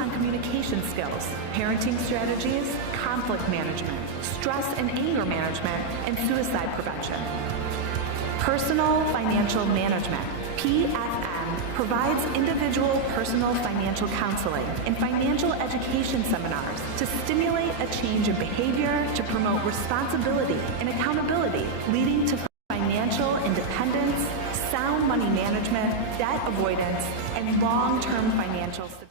on communication skills, parenting strategies, conflict management, stress and anger management, and suicide prevention. Personal Financial Management, PFM, provides individual personal financial counseling and financial education seminars to stimulate a change in behavior to promote responsibility and accountability, leading to financial independence, sound money management, debt avoidance, and long-term financial stability.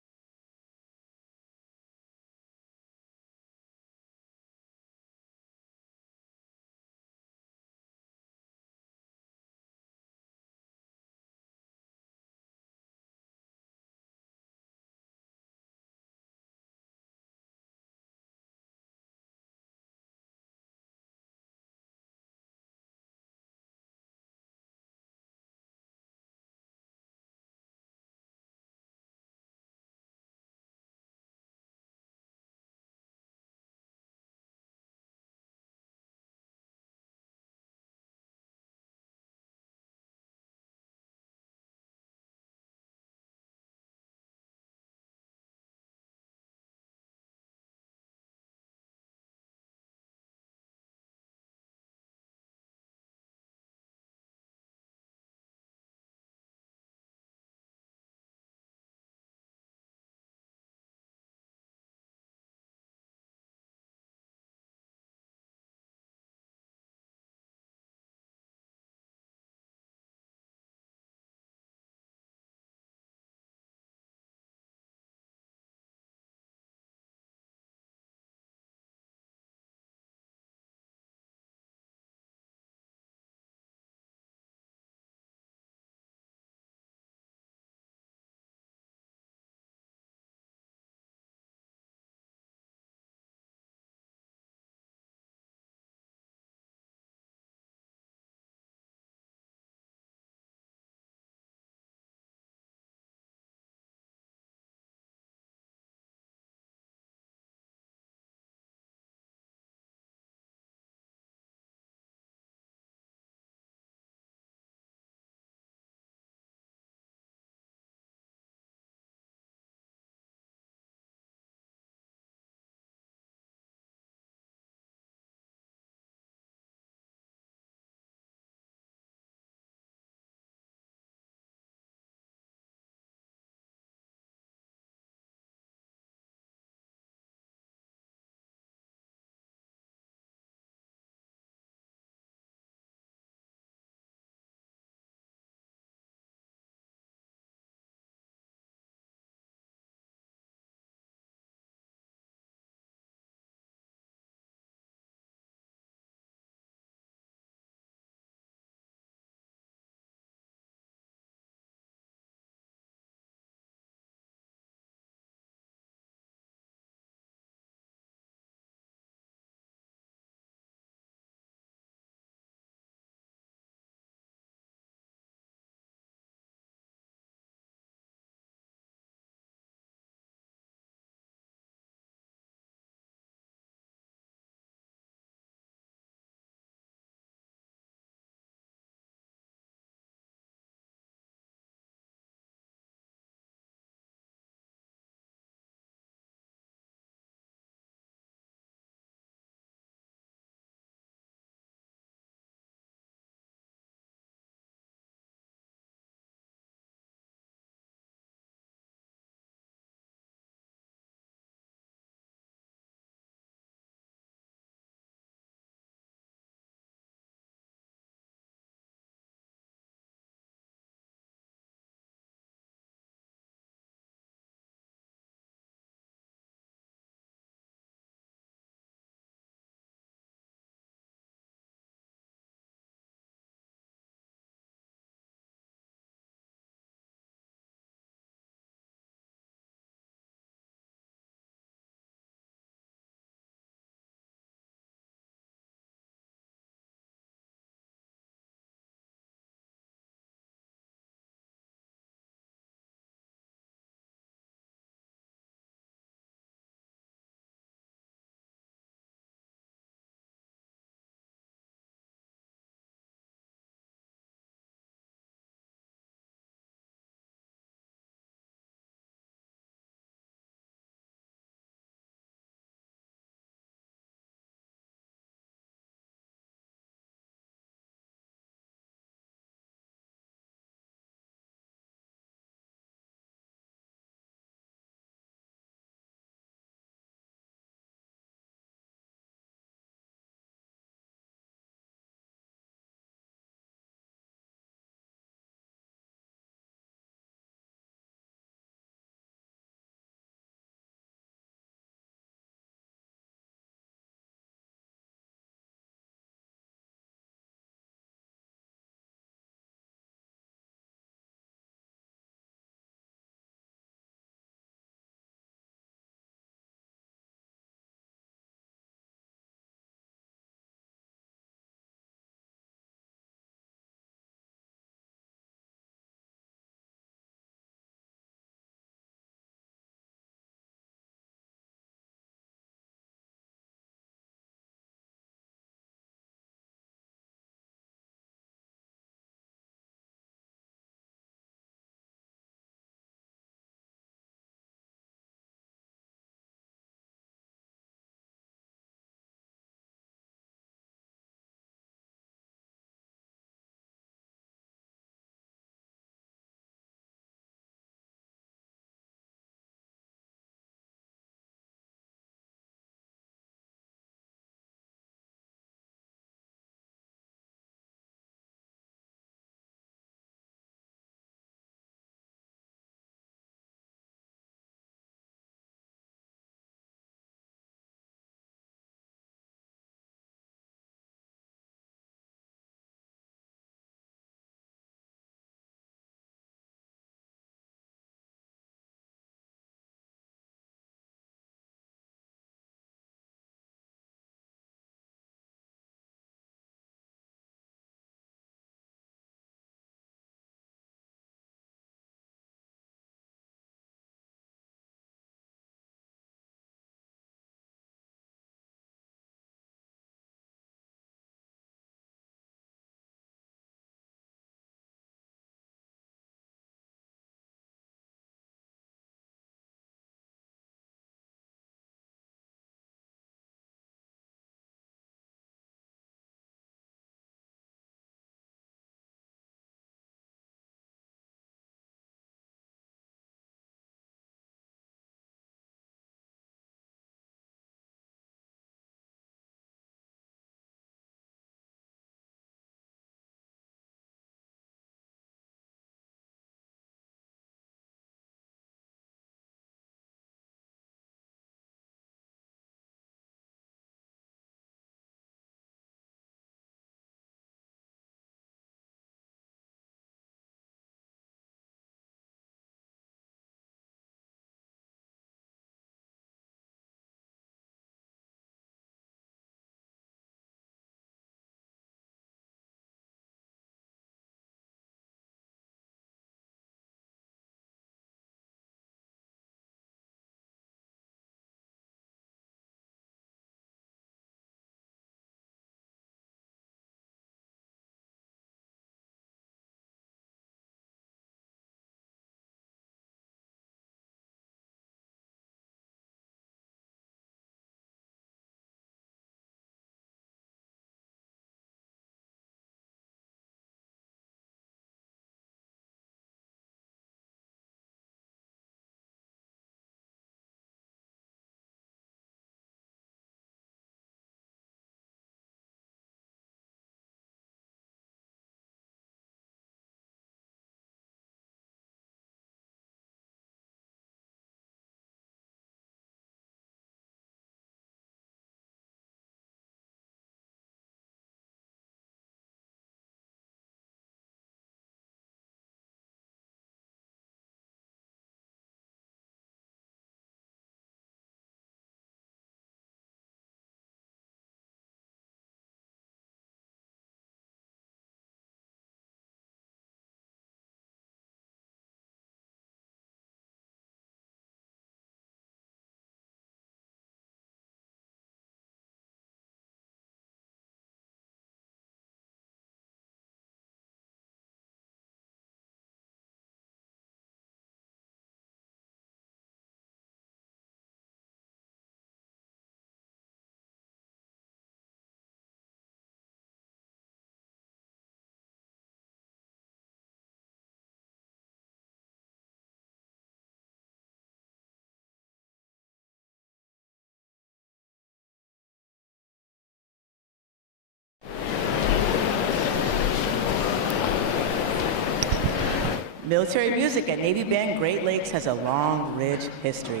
Military music at Navy Band Great Lakes has a long, rich history.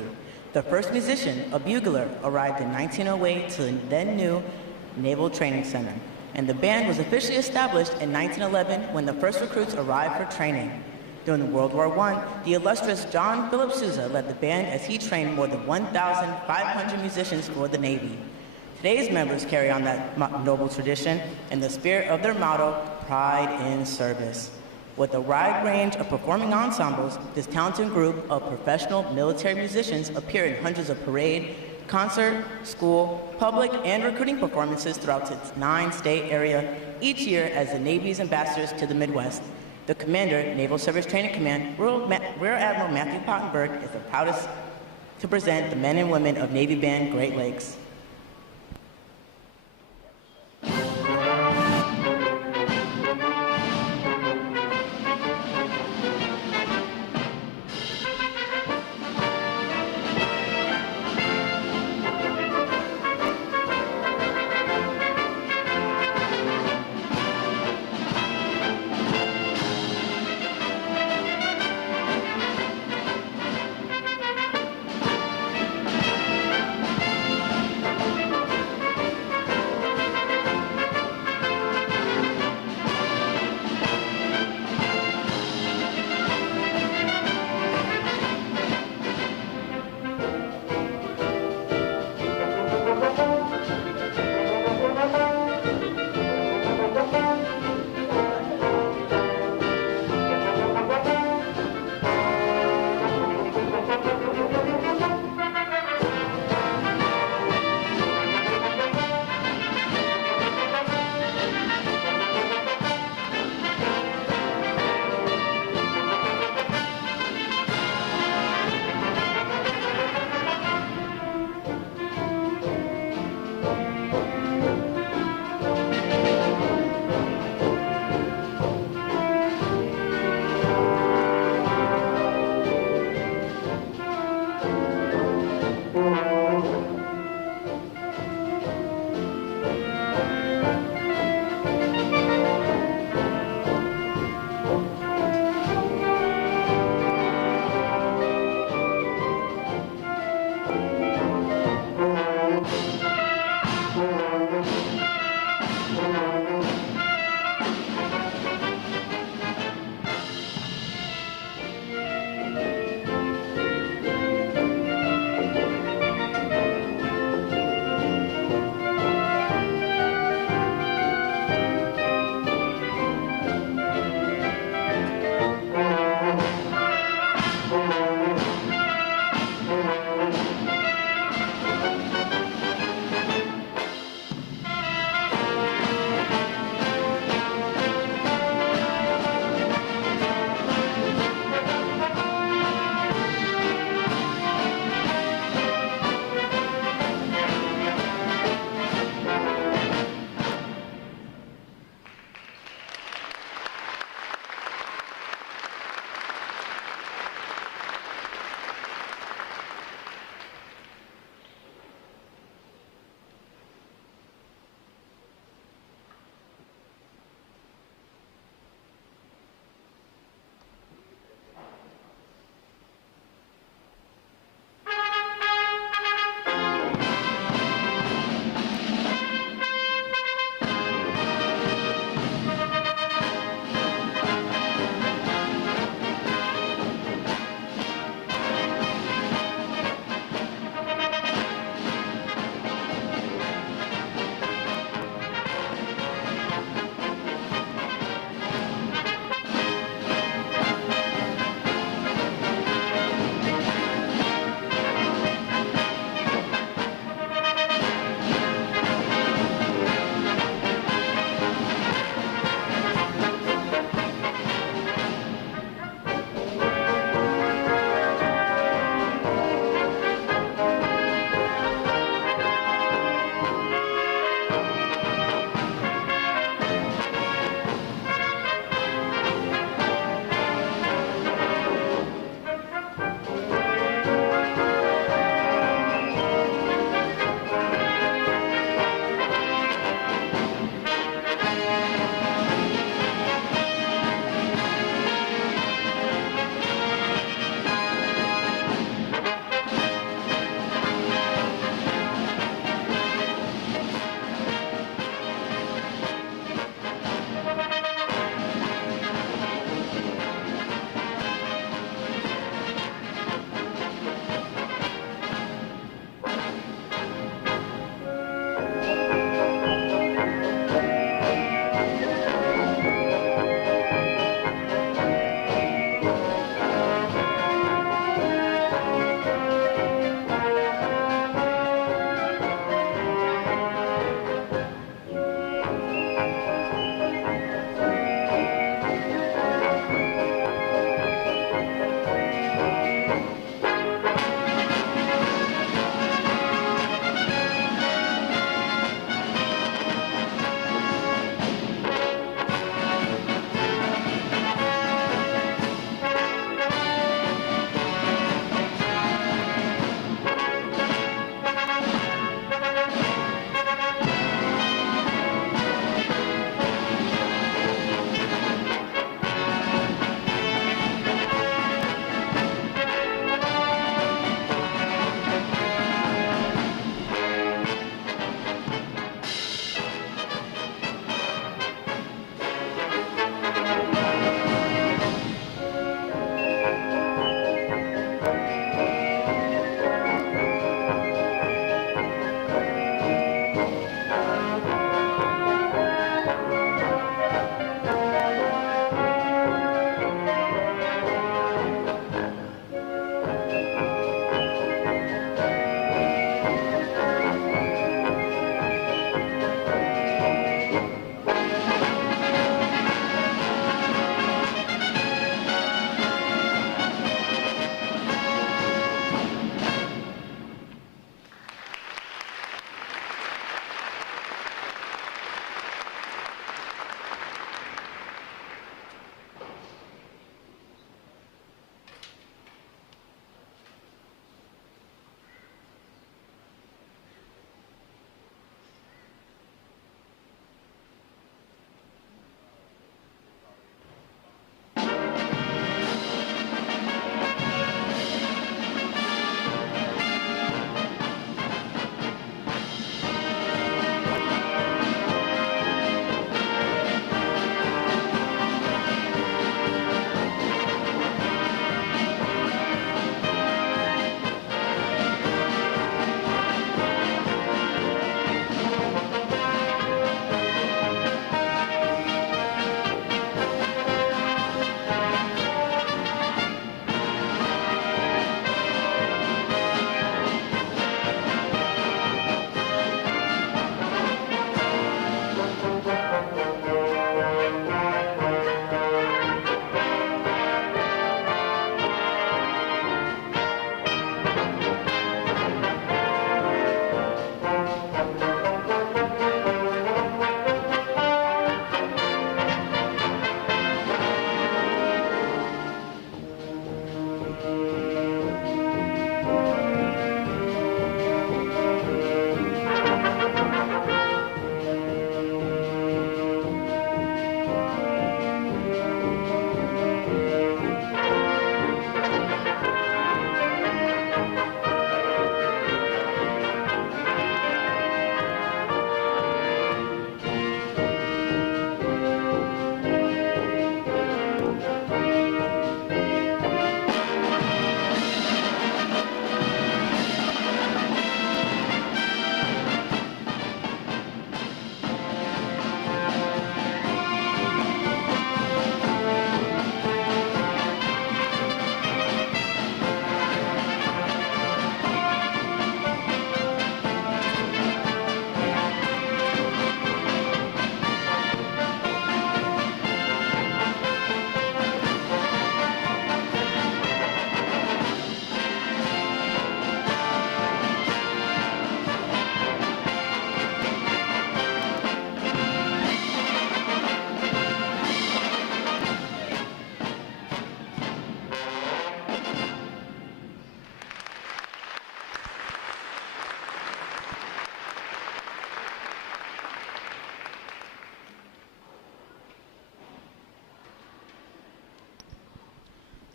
The first musician, a bugler, arrived in 1908 to the then new Naval Training Center, and the band was officially established in 1911 when the first recruits arrived for training. During World War I, the illustrious John Philip Sousa led the band as he trained more than 1,500 musicians for the Navy. Today's members carry on that noble tradition in the spirit of their motto, Pride in Service. With a wide range of performing ensembles, this talented group of professional military musicians appear in hundreds of parade, concert, school, public, and recruiting performances throughout its 9-state area each year as the Navy's ambassadors to the Midwest. The commander, Naval Service Training Command, Rear Admiral Matthew Pottenberg, is the proudest to present the men and women of Navy Band Great Lakes.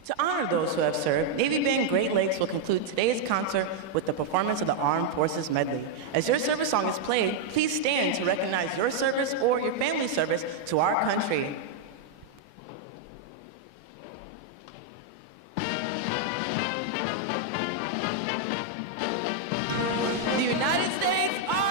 To honor those who have served, Navy Band Great Lakes will conclude today's concert with the performance of the Armed Forces Medley. As your service song is played, please stand to recognize your service or your family's service to our country. The United States Army!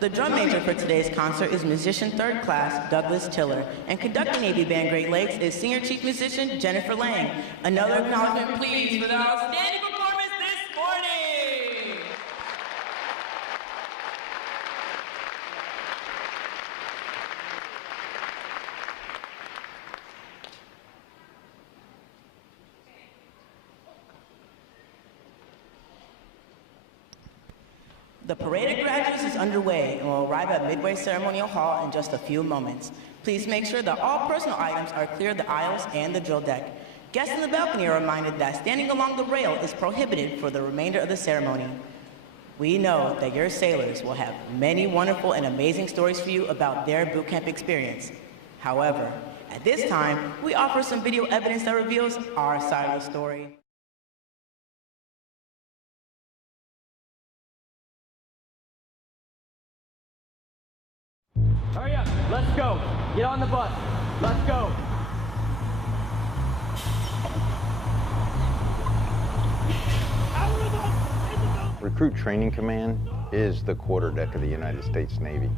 The drum major for today's concert is musician third class Douglas Tiller, and conducting Navy Band Great Lakes is senior chief musician Jennifer Lang. Another acknowledgement, please, for the outstanding performance this morning. The parade of graduates is underway and will arrive at Midway Ceremonial Hall in just a few moments. Please make sure that all personal items are clear of the aisles and the drill deck. Guests in the balcony are reminded that standing along the rail is prohibited for the remainder of the ceremony. We know that your sailors will have many wonderful and amazing stories for you about their boot camp experience. However, at this time, we offer some video evidence that reveals our side of the story. Hurry up, let's go. Get on the bus, let's go. Recruit Training Command is the quarterdeck of the United States Navy.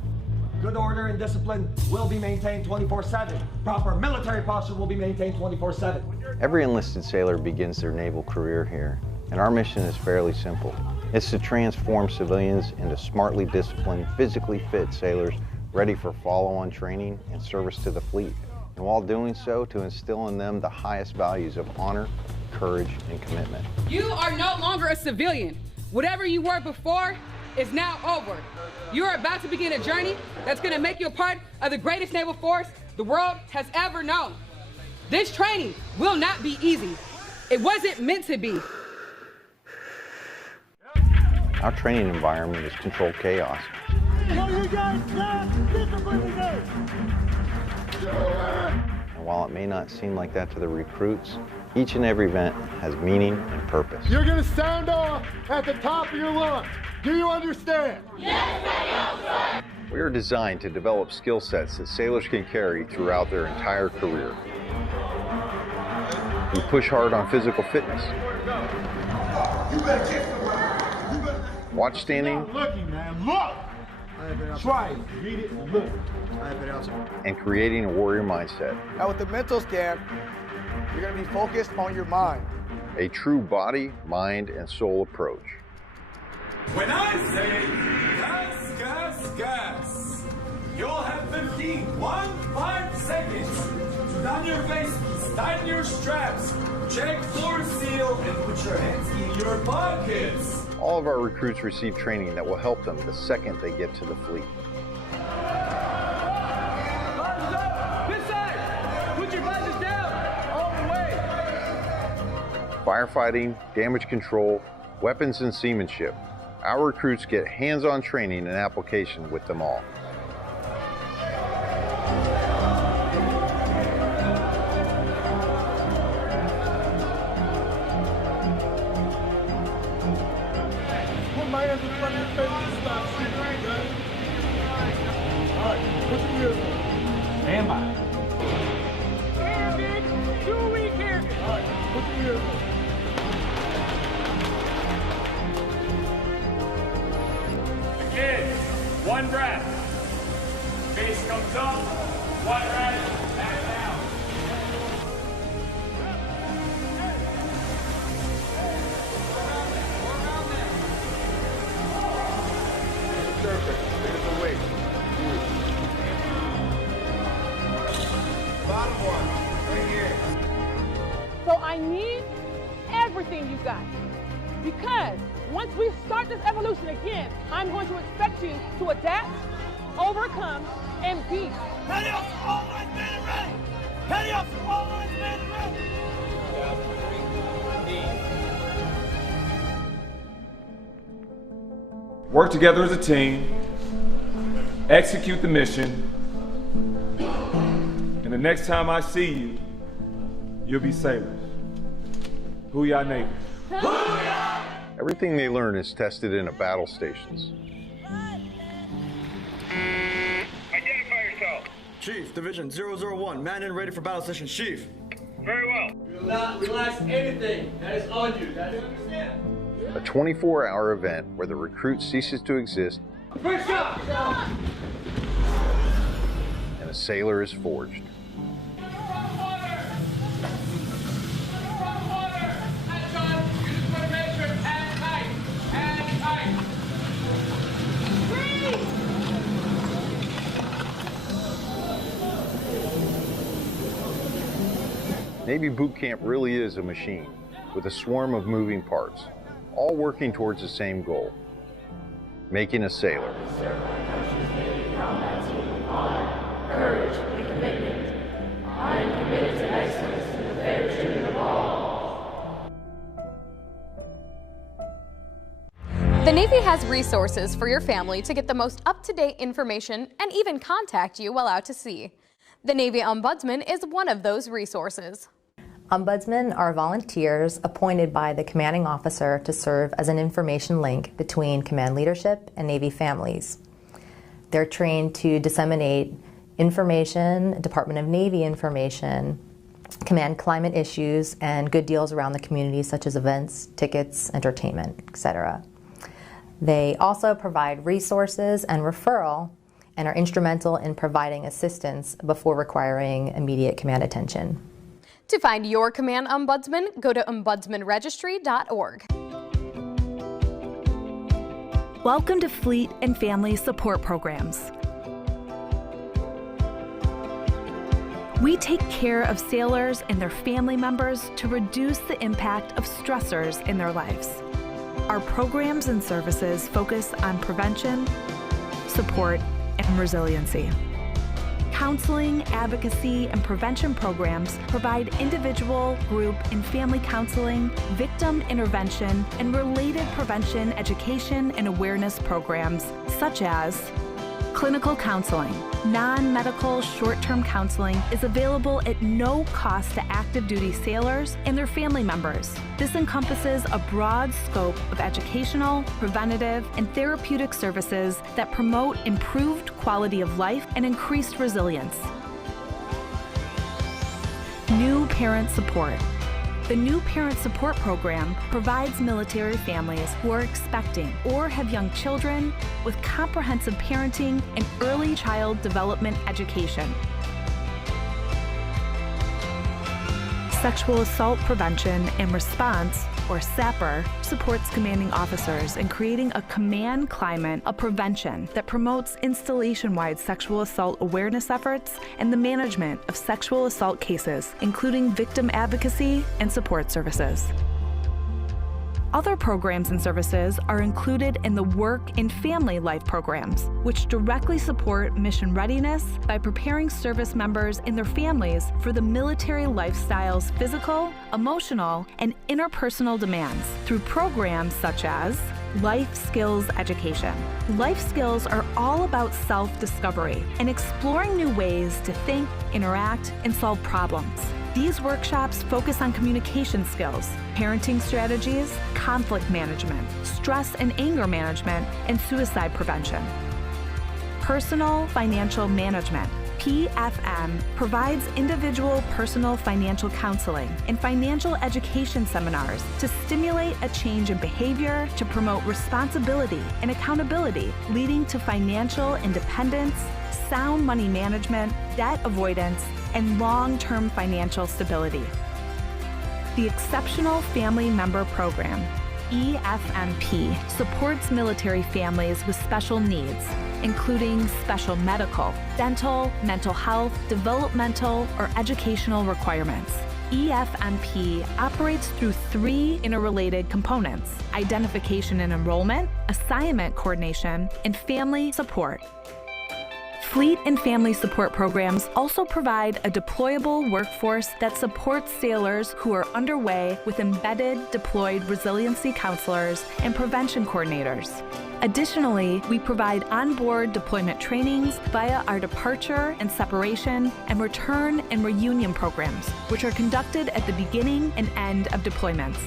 Good order and discipline will be maintained 24/7. Proper military posture will be maintained 24/7. Every enlisted sailor begins their naval career here, and our mission is fairly simple. It's to transform civilians into smartly disciplined, physically fit sailors ready for follow-on training and service to the fleet. And while doing so, to instill in them the highest values of honor, courage, and commitment. You are no longer a civilian. Whatever you were before is now over. You are about to begin a journey that's going to make you a part of the greatest naval force the world has ever known. This training will not be easy. It wasn't meant to be. Our training environment is controlled chaos. And while it may not seem like that to the recruits, each and every event has meaning and purpose. You're going to sound off at the top of your lungs. Do you understand? We are designed to develop skill sets that sailors can carry throughout their entire career. We push hard on physical fitness. Watch standing. Looking, man, look! Try it. Read it and look. And creating a warrior mindset. Now with the mental scan, you're going to be focused on your mind. A true body, mind, and soul approach. When I say gas, gas, gas, you'll have 5 seconds to down your faces, tighten your straps, check floor seal, and put your hands in your pockets. All of our recruits receive training that will help them the second they get to the fleet. This side! Put your glasses down! All the way! Firefighting, damage control, weapons and seamanship. Our recruits get hands-on training and application with them all. Put my hands in front of your face and stop shooting, okay? All right, put your ears on. Stand by. Candy, 2 week candy. All right, put your ears on. Kids, one breath. Face comes up, one breath, back down. Perfect. Finish the weight. Bottom one, right here. So I need everything you got. Because once we start this evolution again, I'm going to expect you to adapt, overcome, and be. Ready up, all lines, man, and ready. Ready up, all lines, man, and ready. Work together as a team, execute the mission, and the next time I see you, you'll be sailors. Hoo-yah Navy. Everything they learn is tested in battle stations. Identify yourself. Chief, Division 001, man and ready for battle session. Chief. Very well. Do not relax anything that is on you. That is understand. A 24-hour event where the recruit ceases to exist First shot! and a sailor is forged. Navy boot camp really is a machine with a swarm of moving parts, all working towards the same goal, making a sailor. The Navy has resources for your family to get the most up-to-date information and even contact you while out to sea. The Navy Ombudsman is one of those resources. Ombudsmen are volunteers appointed by the commanding officer to serve as an information link between command leadership and Navy families. They're trained to disseminate information, Department of Navy information, command climate issues, and good deals around the community such as events, tickets, entertainment, etc. They also provide resources and referral and are instrumental in providing assistance before requiring immediate command attention. To find your command ombudsman, go to ombudsmanregistry.org. Welcome to Fleet and Family Support Programs. We take care of sailors and their family members to reduce the impact of stressors in their lives. Our programs and services focus on prevention, support, and resiliency. Counseling, advocacy, and prevention programs provide individual, group, and family counseling, victim intervention, and related prevention, education, and awareness programs such as clinical counseling. Non-medical short-term counseling is available at no cost to active duty sailors and their family members. This encompasses a broad scope of educational, preventative, and therapeutic services that promote improved quality of life and increased resilience. New parent support. The New Parent Support Program provides military families who are expecting or have young children with comprehensive parenting and early child development education. Sexual Assault Prevention and Response, or SAPR, supports commanding officers in creating a command climate of prevention that promotes installation-wide sexual assault awareness efforts and the management of sexual assault cases, including victim advocacy and support services. Other programs and services are included in the Work and Family Life programs, which directly support mission readiness by preparing service members and their families for the military lifestyle's physical, emotional, and interpersonal demands through programs such as Life Skills Education. Life skills are all about self-discovery and exploring new ways to think, interact, and solve problems. These workshops focus on communication skills, parenting strategies, conflict management, stress and anger management, and suicide prevention. Personal Financial Management, PFM, provides individual personal financial counseling and financial education seminars to stimulate a change in behavior to promote responsibility and accountability, leading to financial independence, sound money management, debt avoidance, and long-term financial stability. The Exceptional Family Member Program, EFMP, supports military families with special needs, including special medical, dental, mental health, developmental, or educational requirements. EFMP operates through 3 interrelated components: identification and enrollment, assignment coordination, and family support. Fleet and family support programs also provide a deployable workforce that supports sailors who are underway with embedded deployed resiliency counselors and prevention coordinators. Additionally, we provide onboard deployment trainings via our departure and separation and return and reunion programs, which are conducted at the beginning and end of deployments.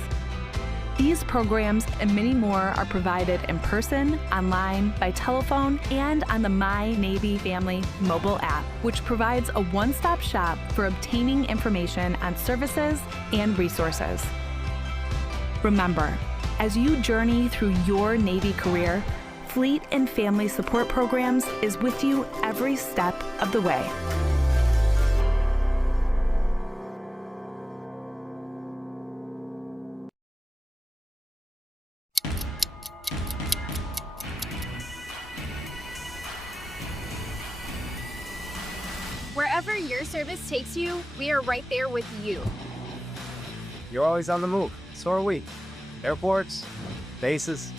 These programs and many more are provided in person, online, by telephone, and on the My Navy Family mobile app, which provides a one-stop shop for obtaining information on services and resources. Remember, as you journey through your Navy career, Fleet and Family Support Programs is with you every step of the way. Wherever your service takes you, we are right there with you. You're always on the move. So are we. Airports, bases,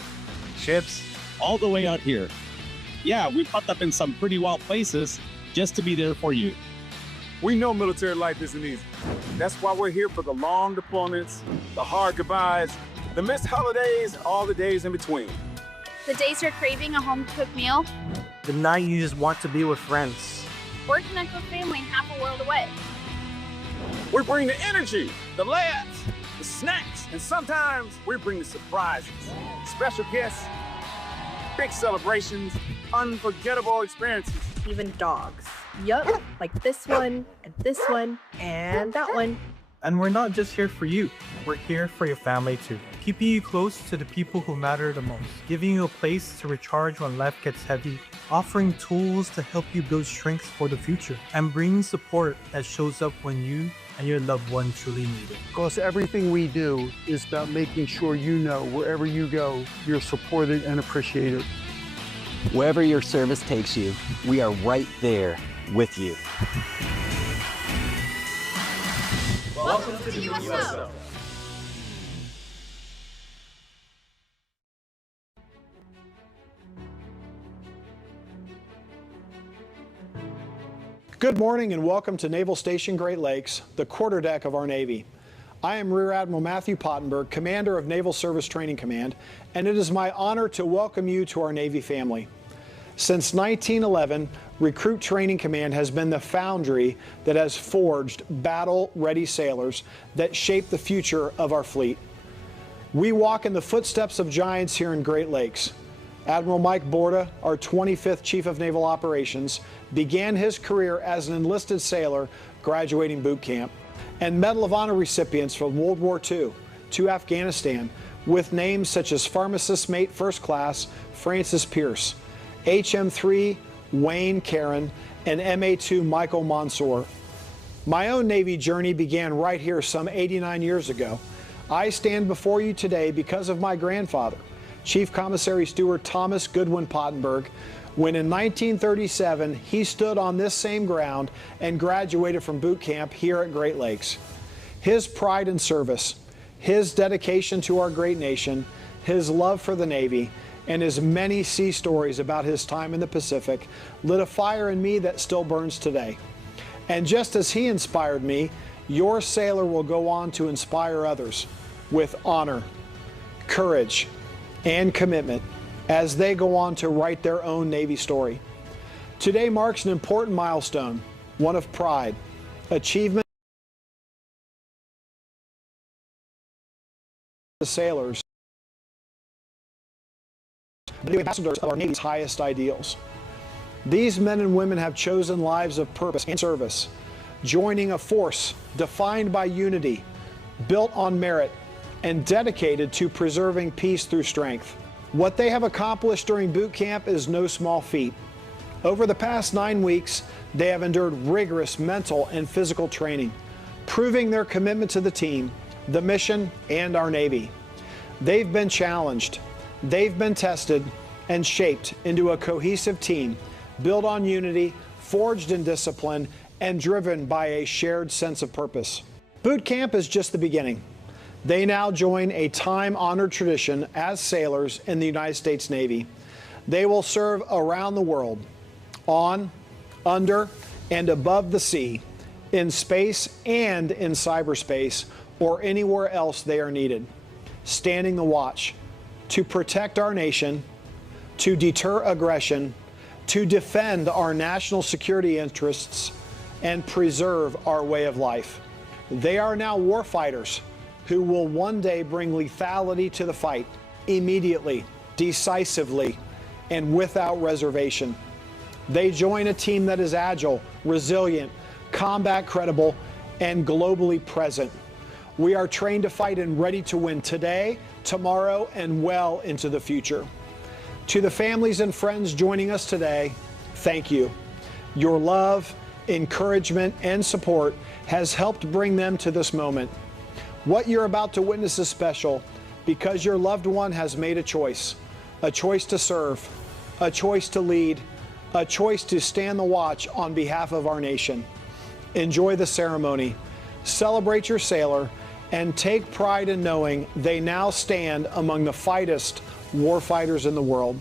ships. All the way out here. Yeah, we popped up in some pretty wild places just to be there for you. We know military life isn't easy. That's why we're here for the long deployments, the hard goodbyes, the missed holidays, and all the days in between. The days you're craving a home-cooked meal. The night you just want to be with friends. Or connect with family half a world away. We bring the energy, the laughs, the snacks, and sometimes we bring the surprises. Special guests, big celebrations, unforgettable experiences. Even dogs. Yup, like this one, and that one. And we're not just here for you, we're here for your family too. Keeping you close to the people who matter the most, giving you a place to recharge when life gets heavy, offering tools to help you build strength for the future, and bringing support that shows up when you and your loved one truly need it. Because everything we do is about making sure you know wherever you go, you're supported and appreciated. Wherever your service takes you, we are right there with you. Welcome to the USO. Good morning and welcome to Naval Station Great Lakes, the quarterdeck of our Navy. I am Rear Admiral Matthew Pottenberg, Commander of Naval Service Training Command, and it is my honor to welcome you to our Navy family. Since 1911, Recruit Training Command has been the foundry that has forged battle-ready sailors that shape the future of our fleet. We walk in the footsteps of giants here in Great Lakes. Admiral Mike Borda, our 25th Chief of Naval Operations, began his career as an enlisted sailor graduating boot camp, and Medal of Honor recipients from World War II to Afghanistan with names such as Pharmacist Mate First Class Francis Pierce, HM3 Wayne Caron, and MA2 Michael Mansour. My own Navy journey began right here some 89 years ago. I stand before you today because of my grandfather, Chief Commissary Steward Thomas Goodwin Pottenberg, when in 1937 he stood on this same ground and graduated from boot camp here at Great Lakes. His pride in service, his dedication to our great nation, his love for the Navy, and his many sea stories about his time in the Pacific lit a fire in me that still burns today. And just as he inspired me, your sailor will go on to inspire others with honor, courage, and commitment as they go on to write their own Navy story. Today marks an important milestone, one of pride, achievement, the sailors, the ambassadors of our Navy's highest ideals. These men and women have chosen lives of purpose and service, joining a force defined by unity, built on merit, and dedicated to preserving peace through strength. What they have accomplished during boot camp is no small feat. Over the past 9 weeks, they have endured rigorous mental and physical training, proving their commitment to the team, the mission, and our Navy. They've been challenged, they've been tested, and shaped into a cohesive team, built on unity, forged in discipline, and driven by a shared sense of purpose. Boot camp is just the beginning. They now join a time-honored tradition as sailors in the United States Navy. They will serve around the world, on, under, and above the sea, in space and in cyberspace, or anywhere else they are needed, standing the watch to protect our nation, to deter aggression, to defend our national security interests, and preserve our way of life. They are now warfighters who will one day bring lethality to the fight, immediately, decisively, and without reservation. They join a team that is agile, resilient, combat credible, and globally present. We are trained to fight and ready to win today, tomorrow, and well into the future. To the families and friends joining us today, thank you. Your love, encouragement, and support has helped bring them to this moment. What you're about to witness is special because your loved one has made a choice to serve, a choice to lead, a choice to stand the watch on behalf of our nation. Enjoy the ceremony, celebrate your sailor, and take pride in knowing they now stand among the finest warfighters in the world,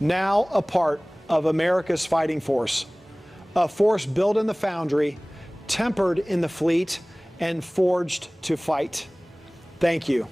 now a part of America's fighting force, a force built in the foundry, tempered in the fleet, and forged to fight. Thank you.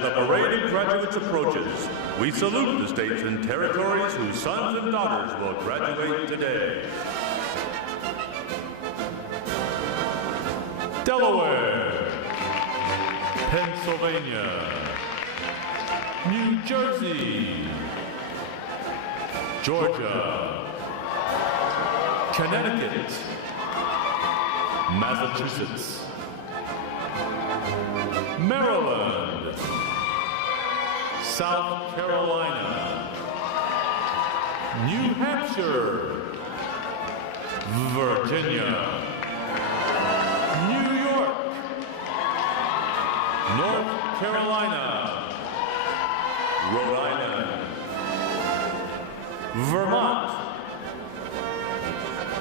As the parade of graduates approaches, we salute the states and territories whose sons and daughters will graduate today. Delaware, Pennsylvania, New Jersey, Georgia, Connecticut, Massachusetts, Maryland, South Carolina, New Hampshire, Virginia, New York, North Carolina, Rhode Island, Vermont,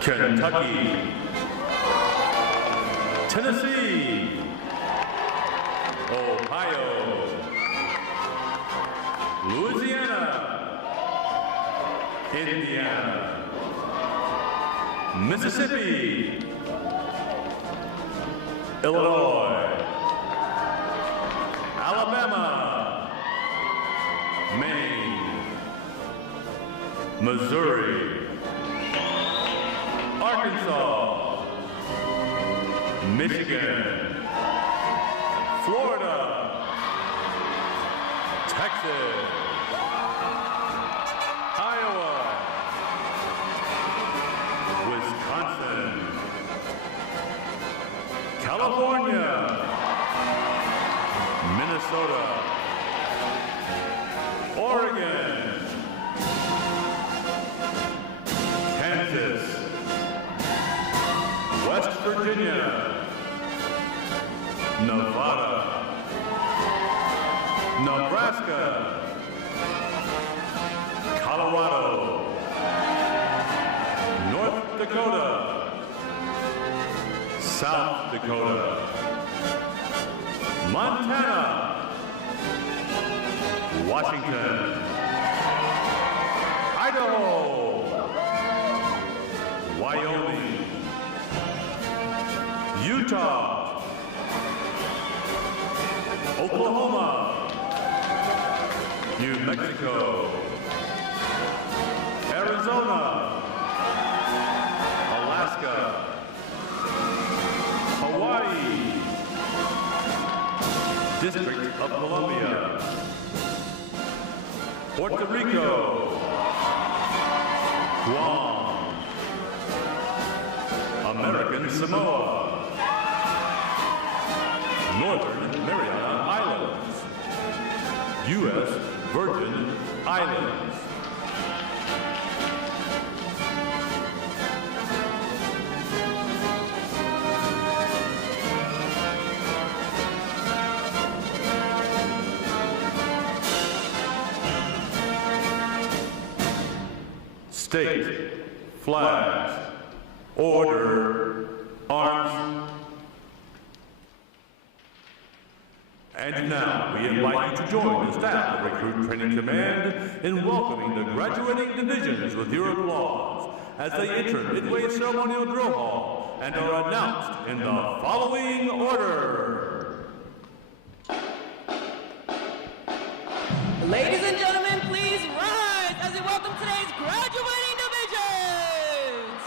Kentucky, Tennessee, Ohio, Louisiana, Indiana, Mississippi, Illinois, Alabama, Maine, Missouri, Arkansas, Michigan, Florida, Texas, Iowa, Wisconsin, California, Minnesota, Oregon, Kansas, West Virginia, Nevada, Nebraska, Colorado, North Dakota, South Dakota, Montana, Washington, Idaho, Wyoming, Utah, Oklahoma, New Mexico, Arizona, Alaska, Hawaii, District of Columbia, Puerto Rico, Guam, American Samoa, Northern Mariana Islands, U.S. Virgin Islands. State, flags, order, arms. And now we invite you to join the staff of Recruit Training Command in welcoming the graduating divisions with your applause as they enter Midway Ceremonial Drill Hall and are announced in the following order. Ladies and gentlemen, please rise as we welcome today's graduating divisions.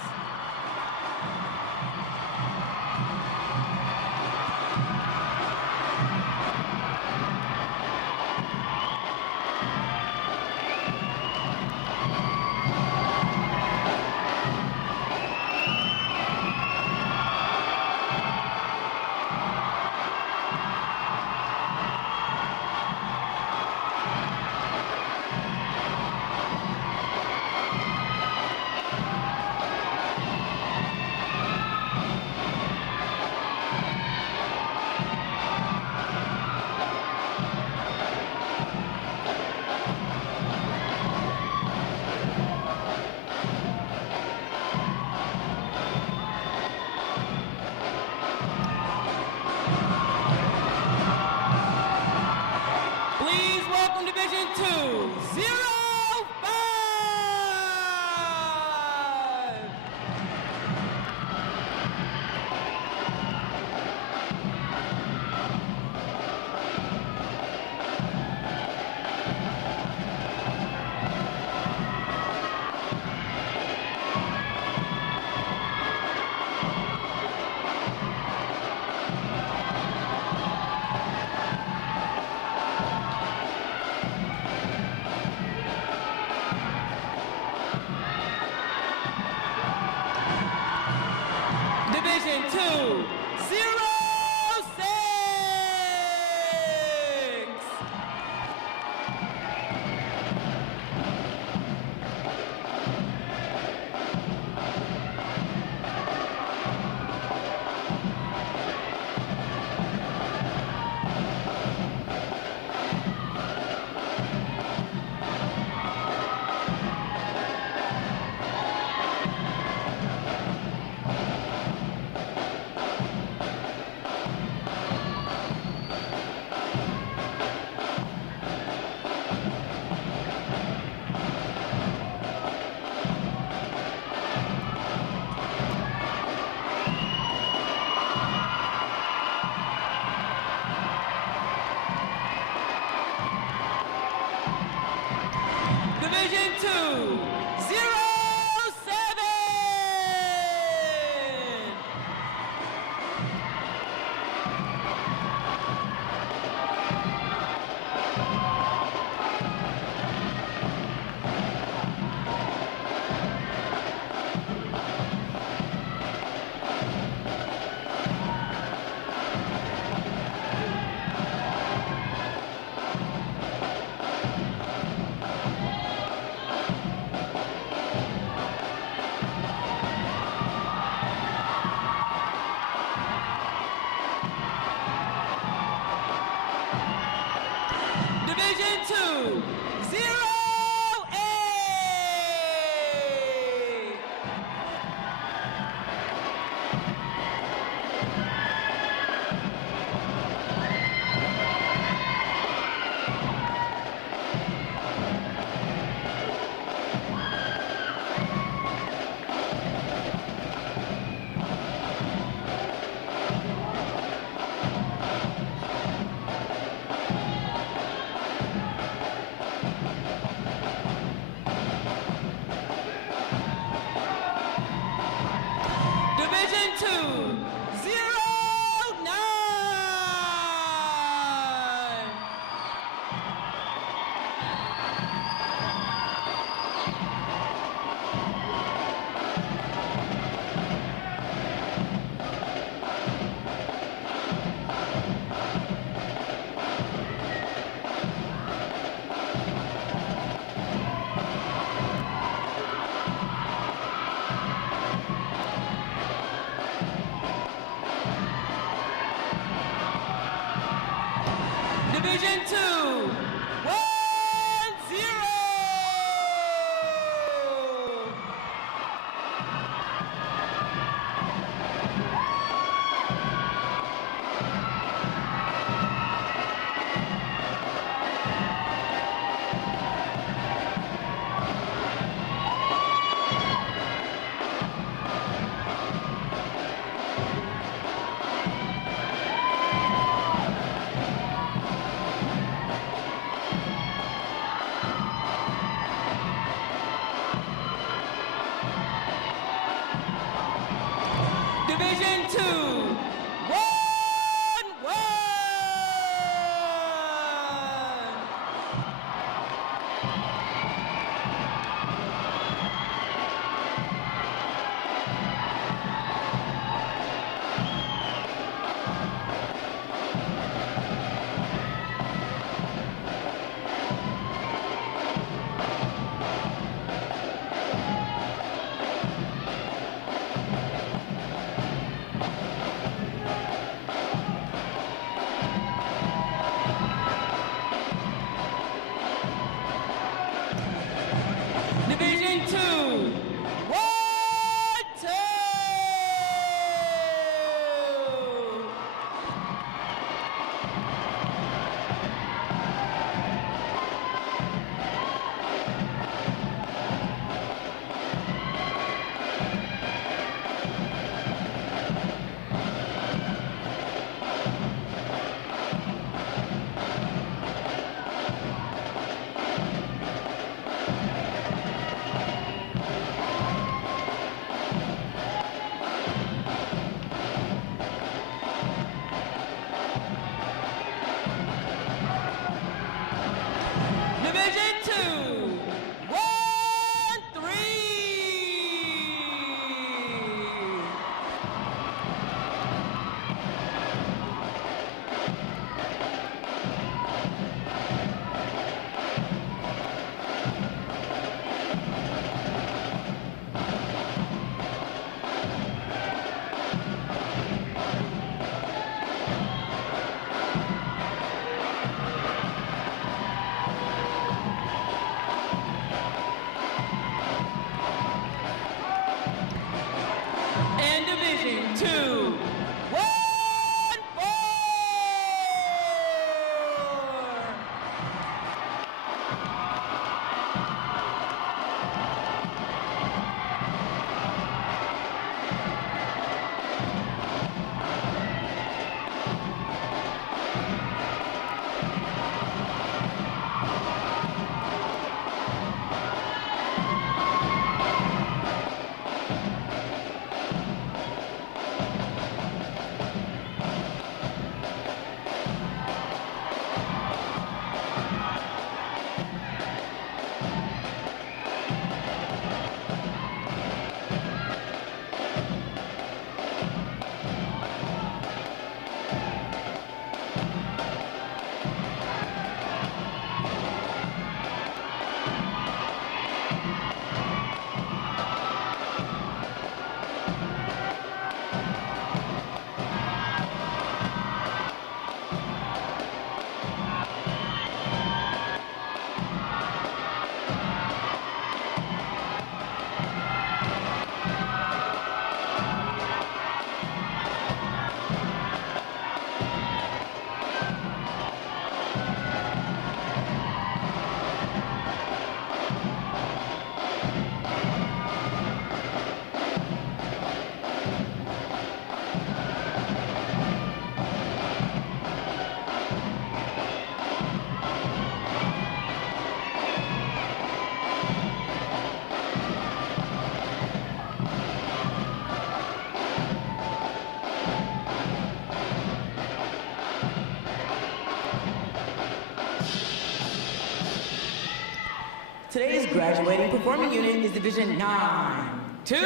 Today's graduating performing unit is Division 924.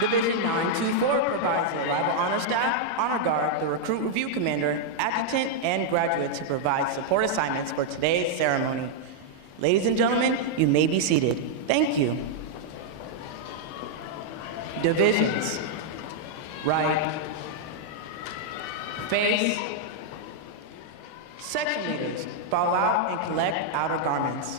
Division 924 provides the arrival honor staff, honor guard, the recruit review commander, adjutant, and graduates who provide support assignments for today's ceremony. Ladies and gentlemen, you may be seated. Thank you. Divisions. Right. Face. Section leaders, fall out and collect outer garments.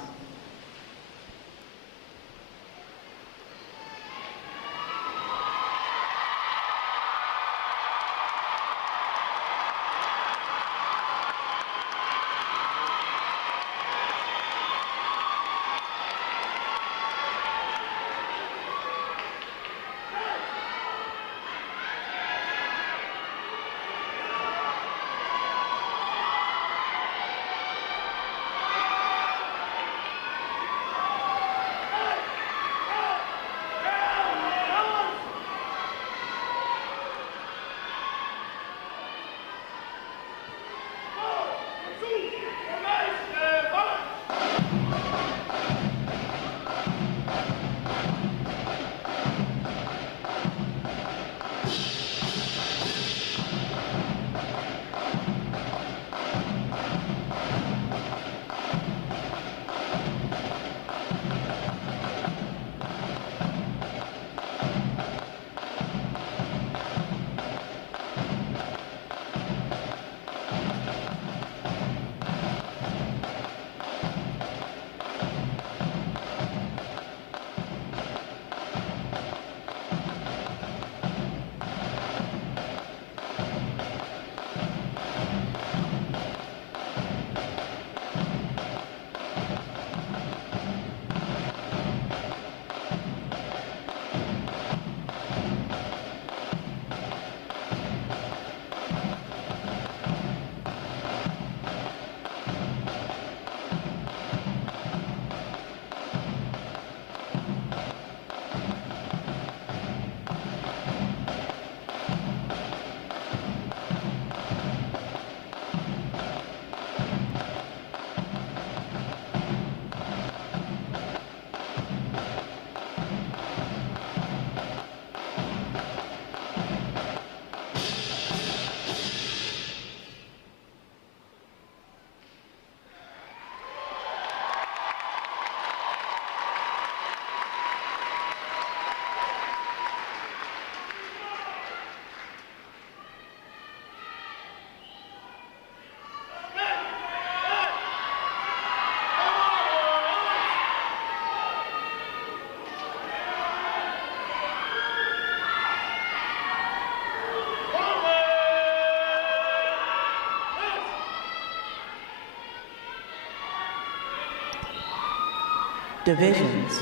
Divisions.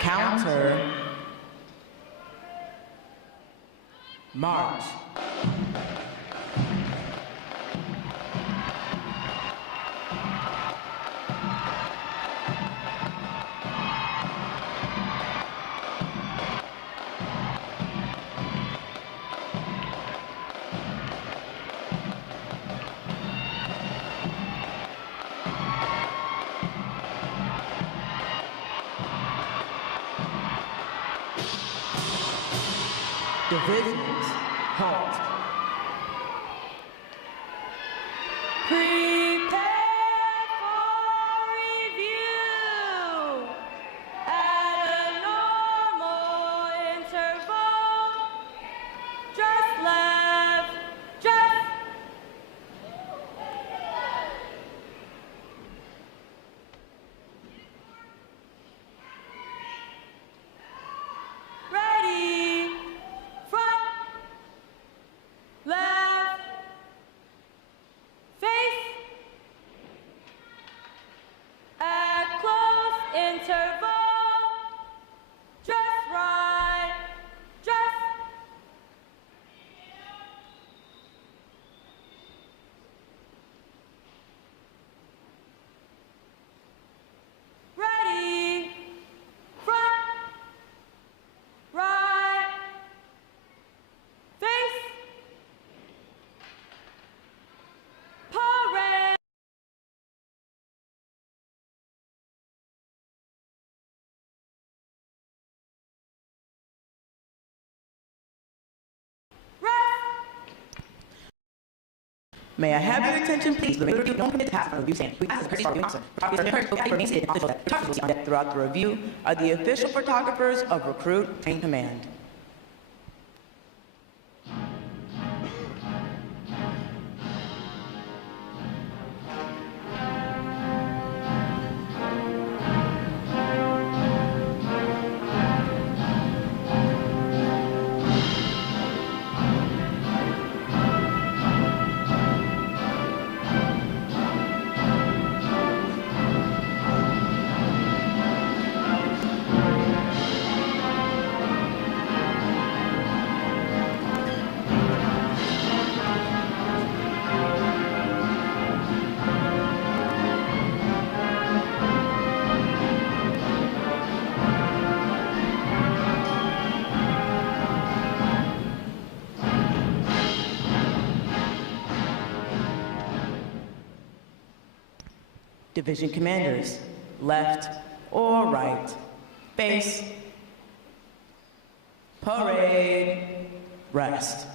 Counter. March. Divisions, halt. Prepare for review. At a normal interval. Just left, just. Ready. May I have your attention, please? The review don't permit to pass on a review stand. We ask the courtesy of our officer. Copies are encouraged to remain seated on the photographers will see on deck throughout the review are the official photographers of Recruit Training Command. Division commanders, left or right, face, parade, rest.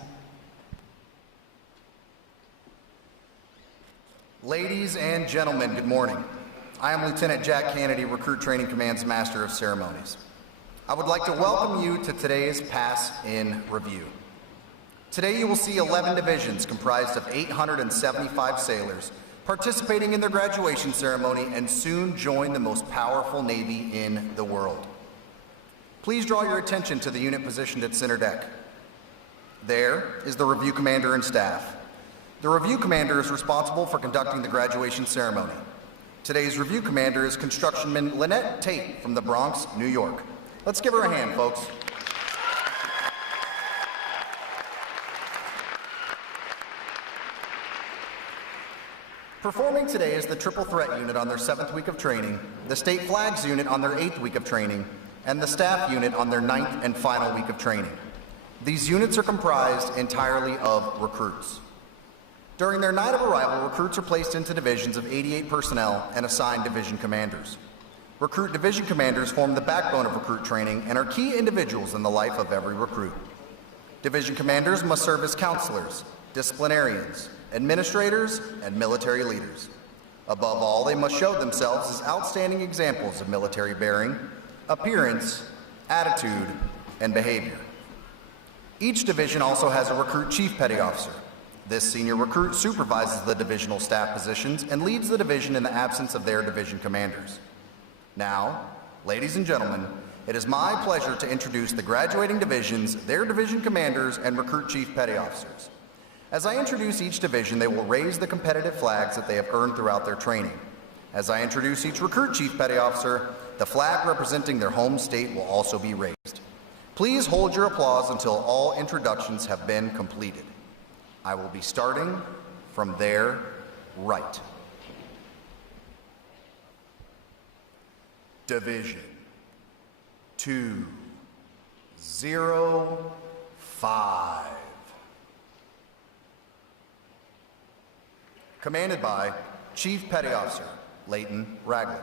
Ladies and gentlemen, good morning. I am Lieutenant Jack Kennedy, Recruit Training Command's Master of Ceremonies. I would like to welcome you to today's Pass in Review. Today you will see 11 divisions comprised of 875 sailors participating in their graduation ceremony and soon join the most powerful Navy in the world. Please draw your attention to the unit positioned at center deck. There is the review commander and staff. The review commander is responsible for conducting the graduation ceremony. Today's review commander is Constructionman Lynette Tate from the Bronx, New York. Let's give her a hand, folks. Performing today is the Triple Threat Unit on their 7th week of training, the State Flags Unit on their 8th week of training, and the Staff Unit on their 9th and final week of training. These units are comprised entirely of recruits. During their night of arrival, recruits are placed into divisions of 88 personnel and assigned division commanders. Recruit division commanders form the backbone of recruit training and are key individuals in the life of every recruit. Division commanders must serve as counselors, disciplinarians, administrators, and military leaders. Above all, they must show themselves as outstanding examples of military bearing, appearance, attitude, and behavior. Each division also has a recruit chief petty officer. This senior recruit supervises the divisional staff positions and leads the division in the absence of their division commanders. Now, ladies and gentlemen, it is my pleasure to introduce the graduating divisions, their division commanders, and recruit chief petty officers. As I introduce each division, they will raise the competitive flags that they have earned throughout their training. As I introduce each recruit chief petty officer, the flag representing their home state will also be raised. Please hold your applause until all introductions have been completed. I will be starting from their right. Division 205. Commanded by Chief Petty Officer Leighton Ragland.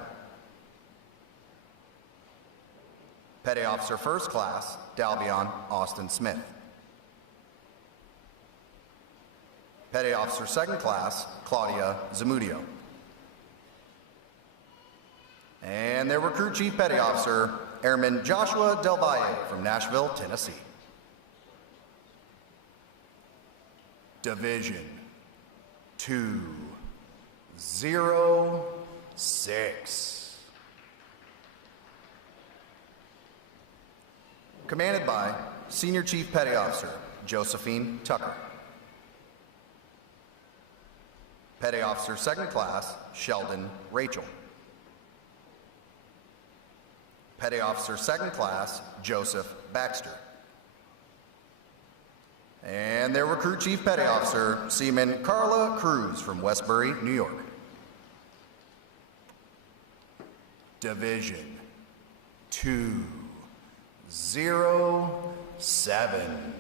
Petty Officer First Class Dalvion Austin Smith. Petty Officer Second Class Claudia Zamudio. And their Recruit Chief Petty Officer Airman Joshua Del Valle from Nashville, Tennessee. Division 206. Commanded by Senior Chief Petty Officer Josephine Tucker. Petty Officer Second Class Sheldon Rachel. Petty Officer Second Class Joseph Baxter. And their Recruit Chief Petty Officer, Seaman Carla Cruz from Westbury, New York. Division 207.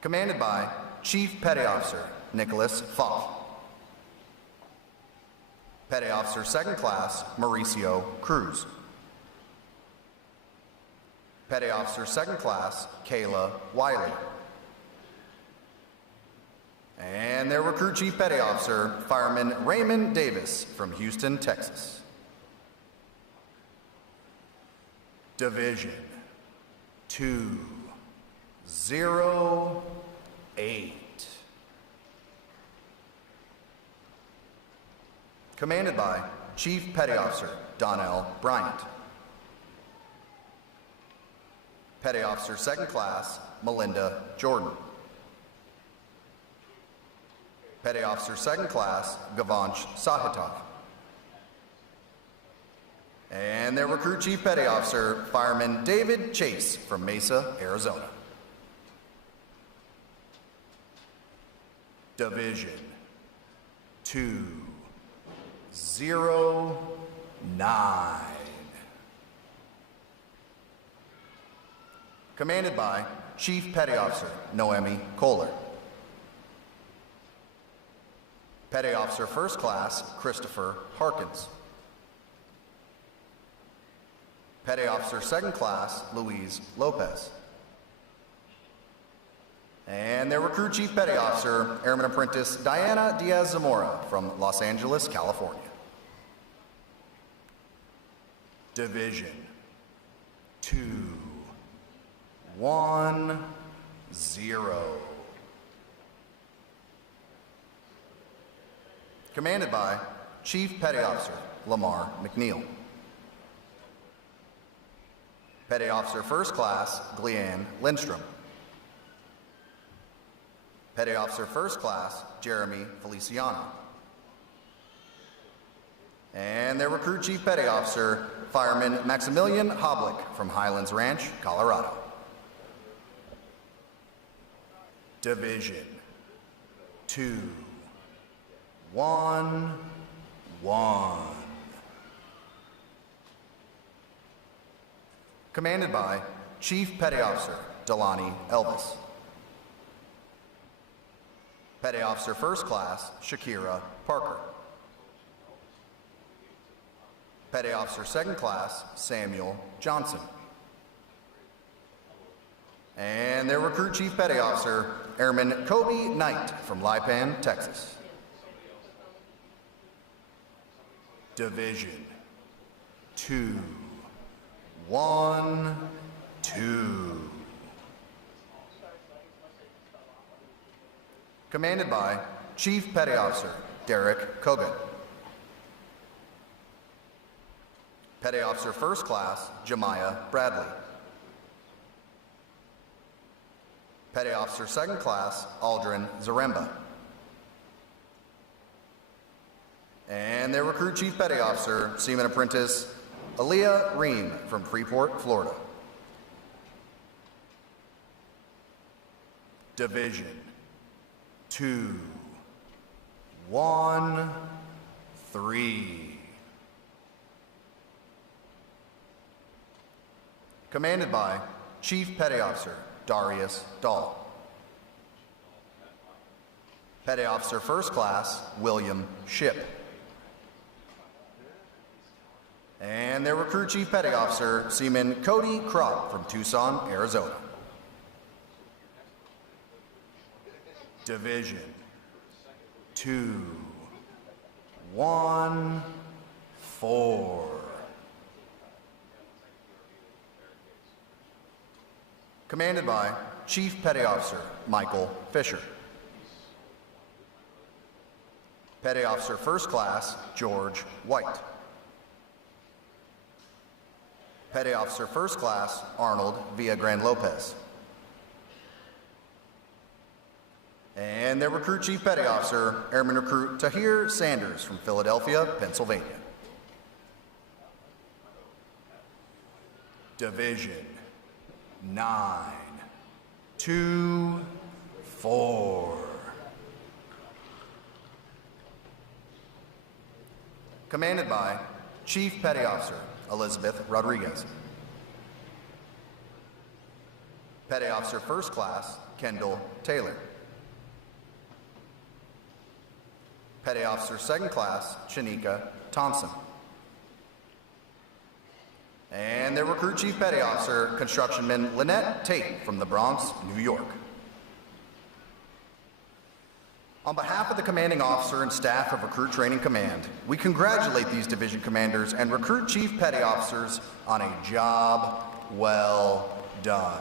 Commanded by Chief Petty Officer Nicholas Pfaff. Petty Officer Second Class Mauricio Cruz. Petty Officer Second Class Kayla Wiley. And their Recruit Chief Petty Officer, Fireman Raymond Davis from Houston, Texas. Division 208. Commanded by Chief Petty Officer Donnell Bryant. Petty Officer Second Class Melinda Jordan. Petty Officer Second Class Gavanch Sahitov. And their Recruit Chief Petty Officer, Fireman David Chase from Mesa, Arizona. Division 209. Commanded by Chief Petty Officer Noemi Kohler. Petty Officer First Class Christopher Harkins. Petty Officer Second Class Luis Lopez. And their Recruit Chief Petty Officer, Airman Apprentice Diana Diaz Zamora from Los Angeles, California. Division 210. Commanded by Chief Petty Officer Lamar McNeil. Petty Officer First Class Gleanne Lindstrom. Petty Officer First Class Jeremy Feliciano. And their Recruit Chief Petty Officer, Fireman Maximilian Hoblick from Highlands Ranch, Colorado. Division 211. Commanded by Chief Petty Officer Delani Elvis. Petty Officer First Class Shakira Parker. Petty Officer Second Class Samuel Johnson. And their Recruit Chief Petty Officer, Airman Kobe Knight from Lipan, Texas. Division 212. Commanded by Chief Petty Officer Derek Kogan. Petty Officer First Class Jemiah Bradley. Petty Officer Second Class Aldrin Zaremba. And their Recruit Chief Petty Officer, Seaman Apprentice Aaliyah Ream from Freeport, Florida. Division 213. Commanded by Chief Petty Officer Darius Dahl. Petty Officer First Class William Shipp. And their Recruit Chief Petty Officer, Seaman Cody Kropp from Tucson, Arizona. Division 214. Commanded by Chief Petty Officer Michael Fisher. Petty Officer First Class George White. Petty Officer First Class Arnold Villagran Lopez. And their Recruit Chief Petty Officer, Airman Recruit Tahir Sanders from Philadelphia, Pennsylvania. Division 924. Commanded by Chief Petty Officer Elizabeth Rodriguez. Petty Officer First Class Kendall Taylor. Petty Officer Second Class Shanika Thompson. And their Recruit Chief Petty Officer, Constructionman Lynette Tate from the Bronx, New York. On behalf of the commanding officer and staff of Recruit Training Command, we congratulate these division commanders and recruit chief petty officers on a job well done.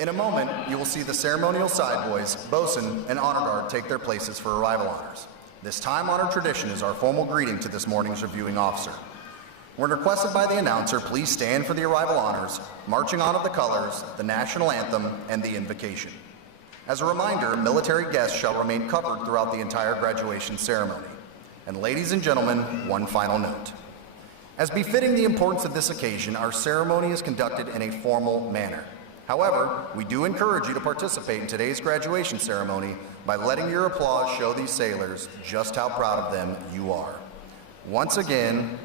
In a moment, you will see the ceremonial side boys, bosun, and honor guard take their places for arrival honors. This time-honored tradition is our formal greeting to this morning's reviewing officer. When requested by the announcer, please stand for the arrival honors, marching on of the colors, the national anthem, and the invocation. As a reminder, military guests shall remain covered throughout the entire graduation ceremony. And ladies and gentlemen, one final note. As befitting the importance of this occasion, our ceremony is conducted in a formal manner. However, we do encourage you to participate in today's graduation ceremony by letting your applause show these sailors just how proud of them you are. Once again,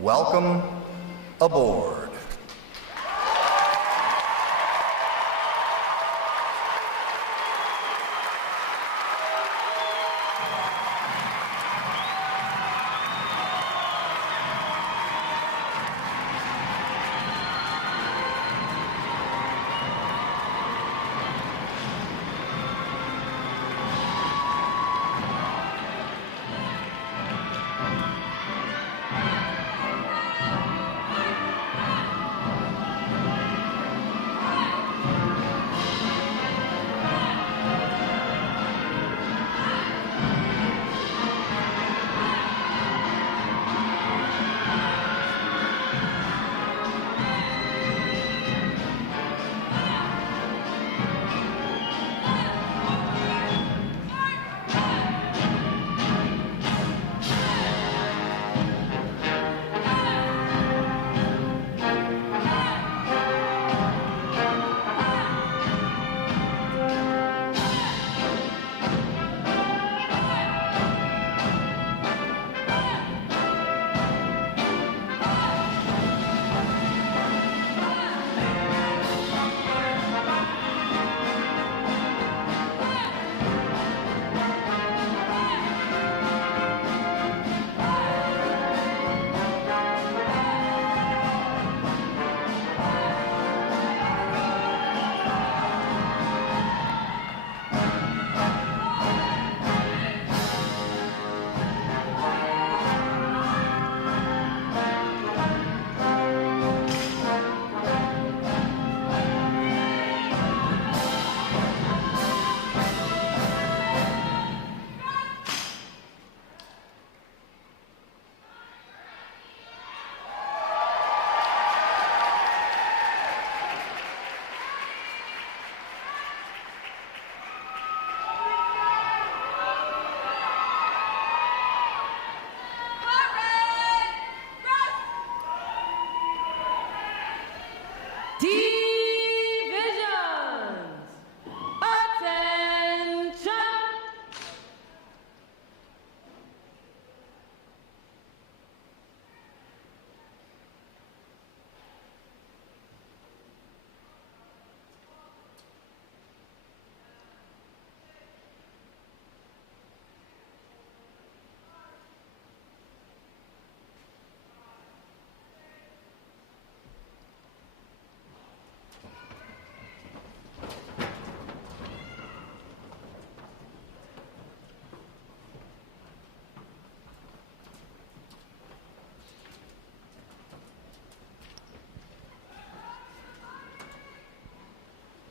welcome aboard.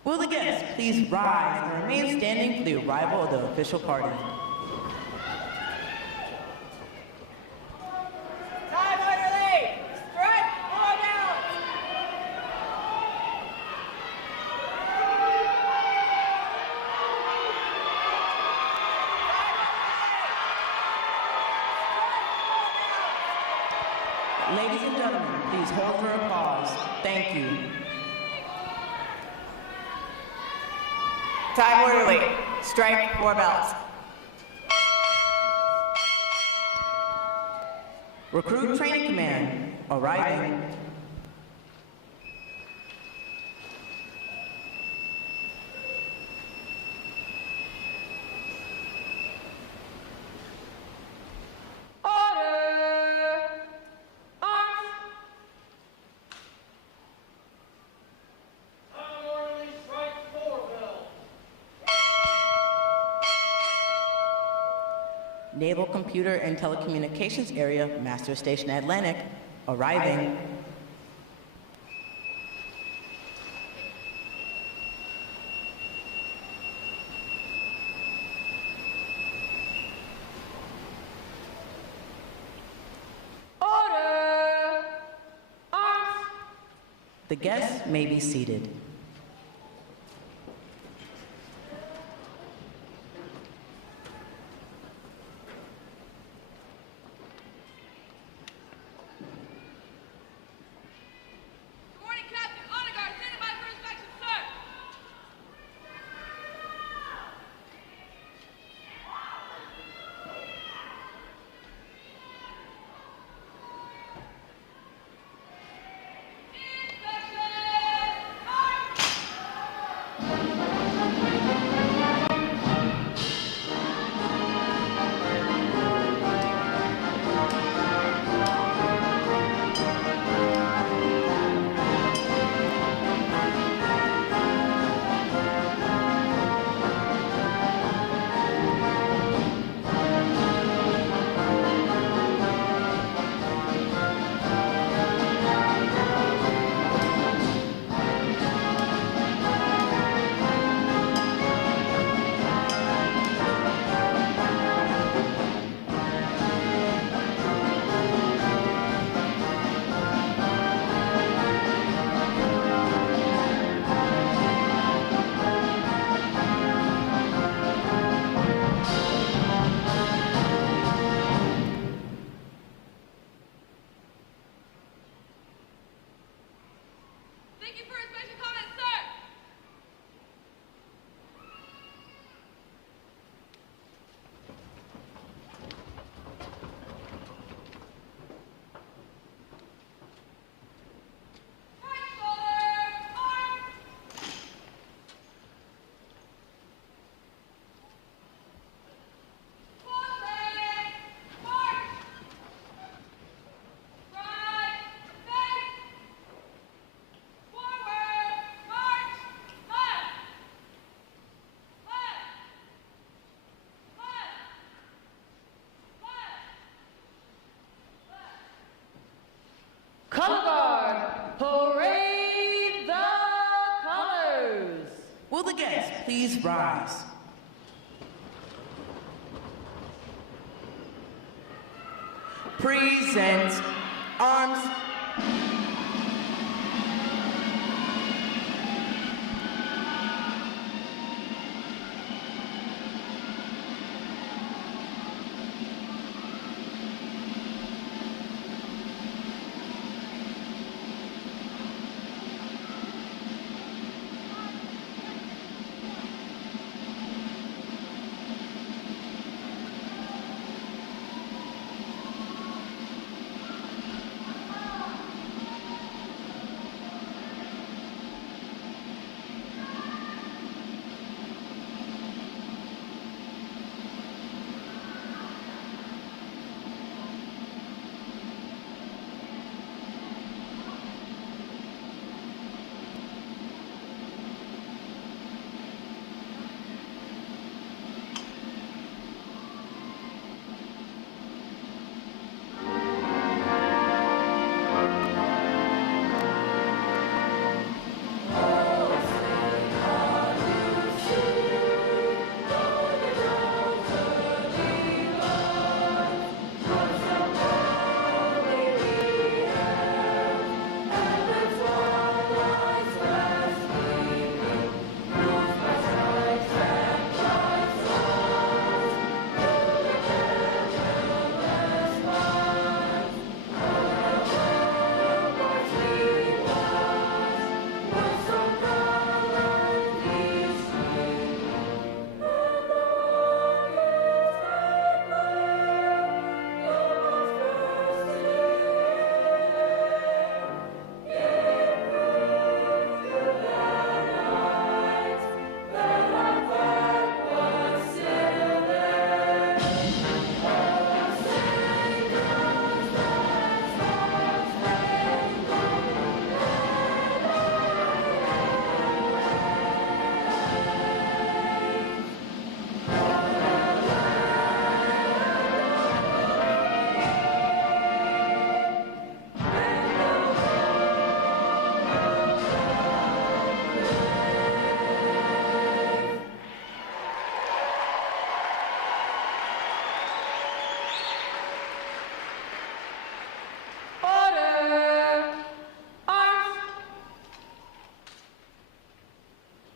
Will the guests please rise and remain standing for the arrival of the official party? Time orderly! Strike all down! Ladies and gentlemen, please hold for applause. Thank you. Time orderly. Strike 4 bells. Recruit Training Command, arriving. Naval Computer and Telecommunications Area Master Station Atlantic, arriving. Order! Arms! The guests may be seated. Color guard, parade the colors. Will the guests please rise? Present arms.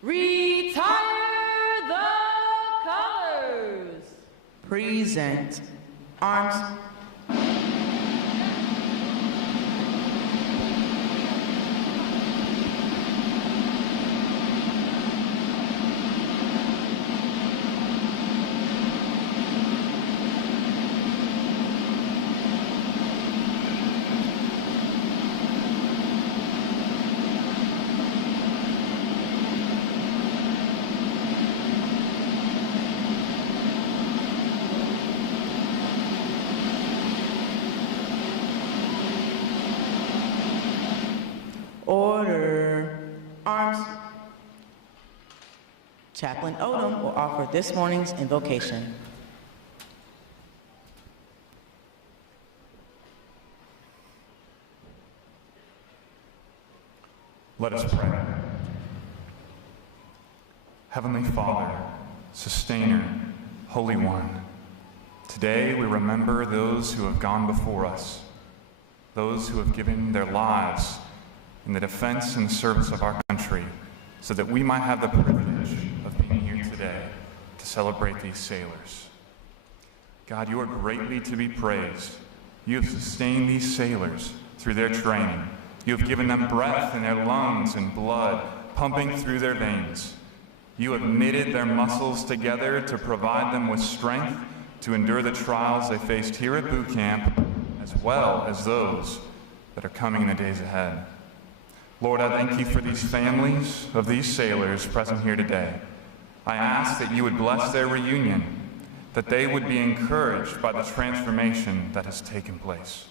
Retire the colors. Present. Arms. Order. Arms. Chaplain Odom will offer this morning's invocation. Let us pray. Heavenly Father, Sustainer, Holy One, today we remember those who have gone before us, those who have given their lives in the defense and service of our country, so that we might have the privilege of being here today to celebrate these sailors. God, you are greatly to be praised. You have sustained these sailors through their training. You have given them breath in their lungs and blood pumping through their veins. You have knitted their muscles together to provide them with strength to endure the trials they faced here at boot camp, as well as those that are coming in the days ahead. Lord, I thank you for these families of these sailors present here today. I ask that you would bless their reunion, that they would be encouraged by the transformation that has taken place.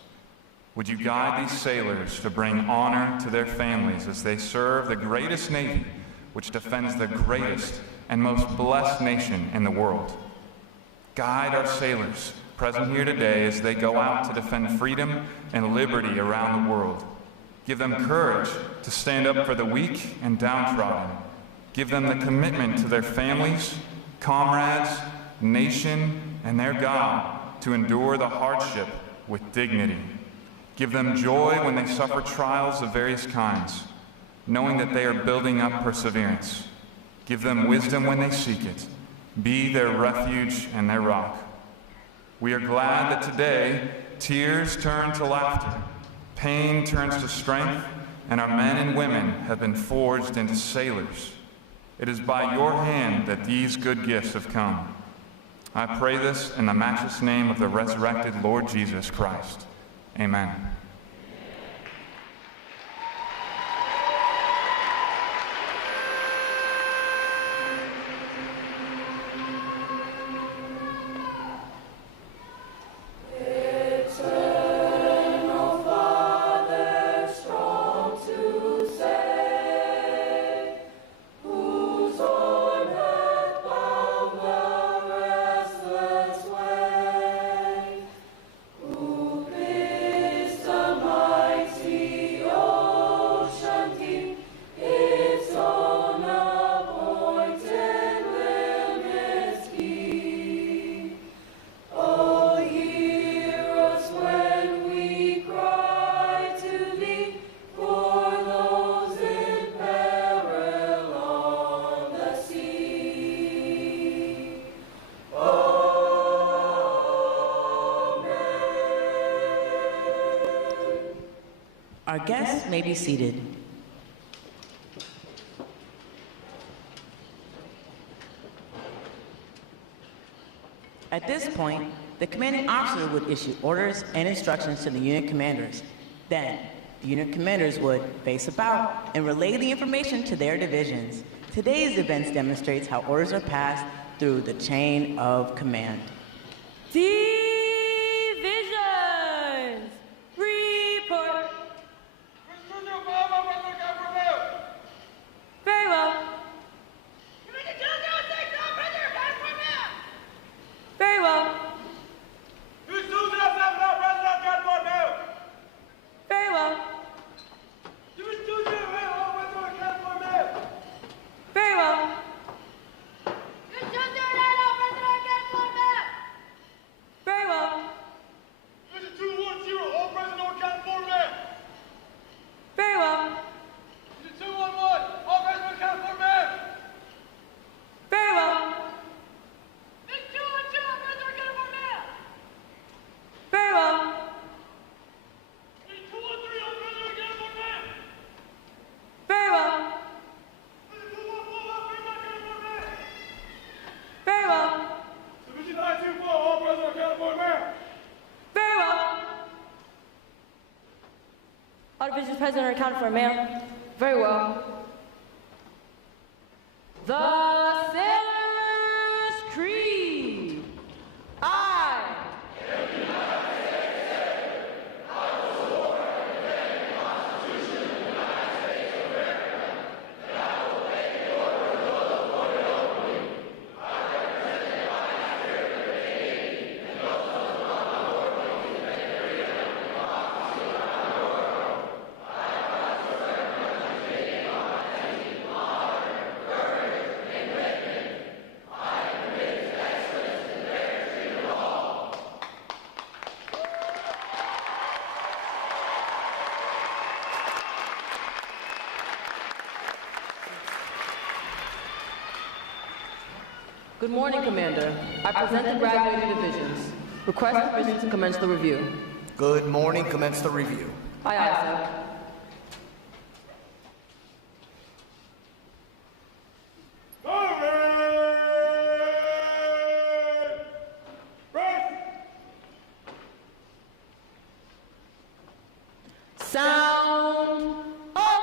Would you guide these sailors to bring honor to their families as they serve the greatest Navy, which defends the greatest and most blessed nation in the world. Guide our sailors present here today as they go out to defend freedom and liberty around the world. Give them courage to stand up for the weak and downtrodden. Give them the commitment to their families, comrades, nation, and their God to endure the hardship with dignity. Give them joy when they suffer trials of various kinds, knowing that they are building up perseverance. Give them wisdom when they seek it. Be their refuge and their rock. We are glad that today tears turn to laughter, pain turns to strength, and our men and women have been forged into sailors. It is by your hand that these good gifts have come. I pray this in the matchless name of the resurrected Lord Jesus Christ. Amen. Our guests may be seated. At this point, the commanding officer would issue orders and instructions to the unit commanders. Then, the unit commanders would face about and relay the information to their divisions. Today's events demonstrates how orders are passed through the chain of command. Divisions, report. Very well. Very well. Very well. Very well. Very All divisions present are accounted for, ma'am. Very well. The Sailor's Creed. I. Good morning, Commander. I present the graduating divisions. Request permission to commence the review. Good morning. Commence the review. Aye, aye, sir. Sound off.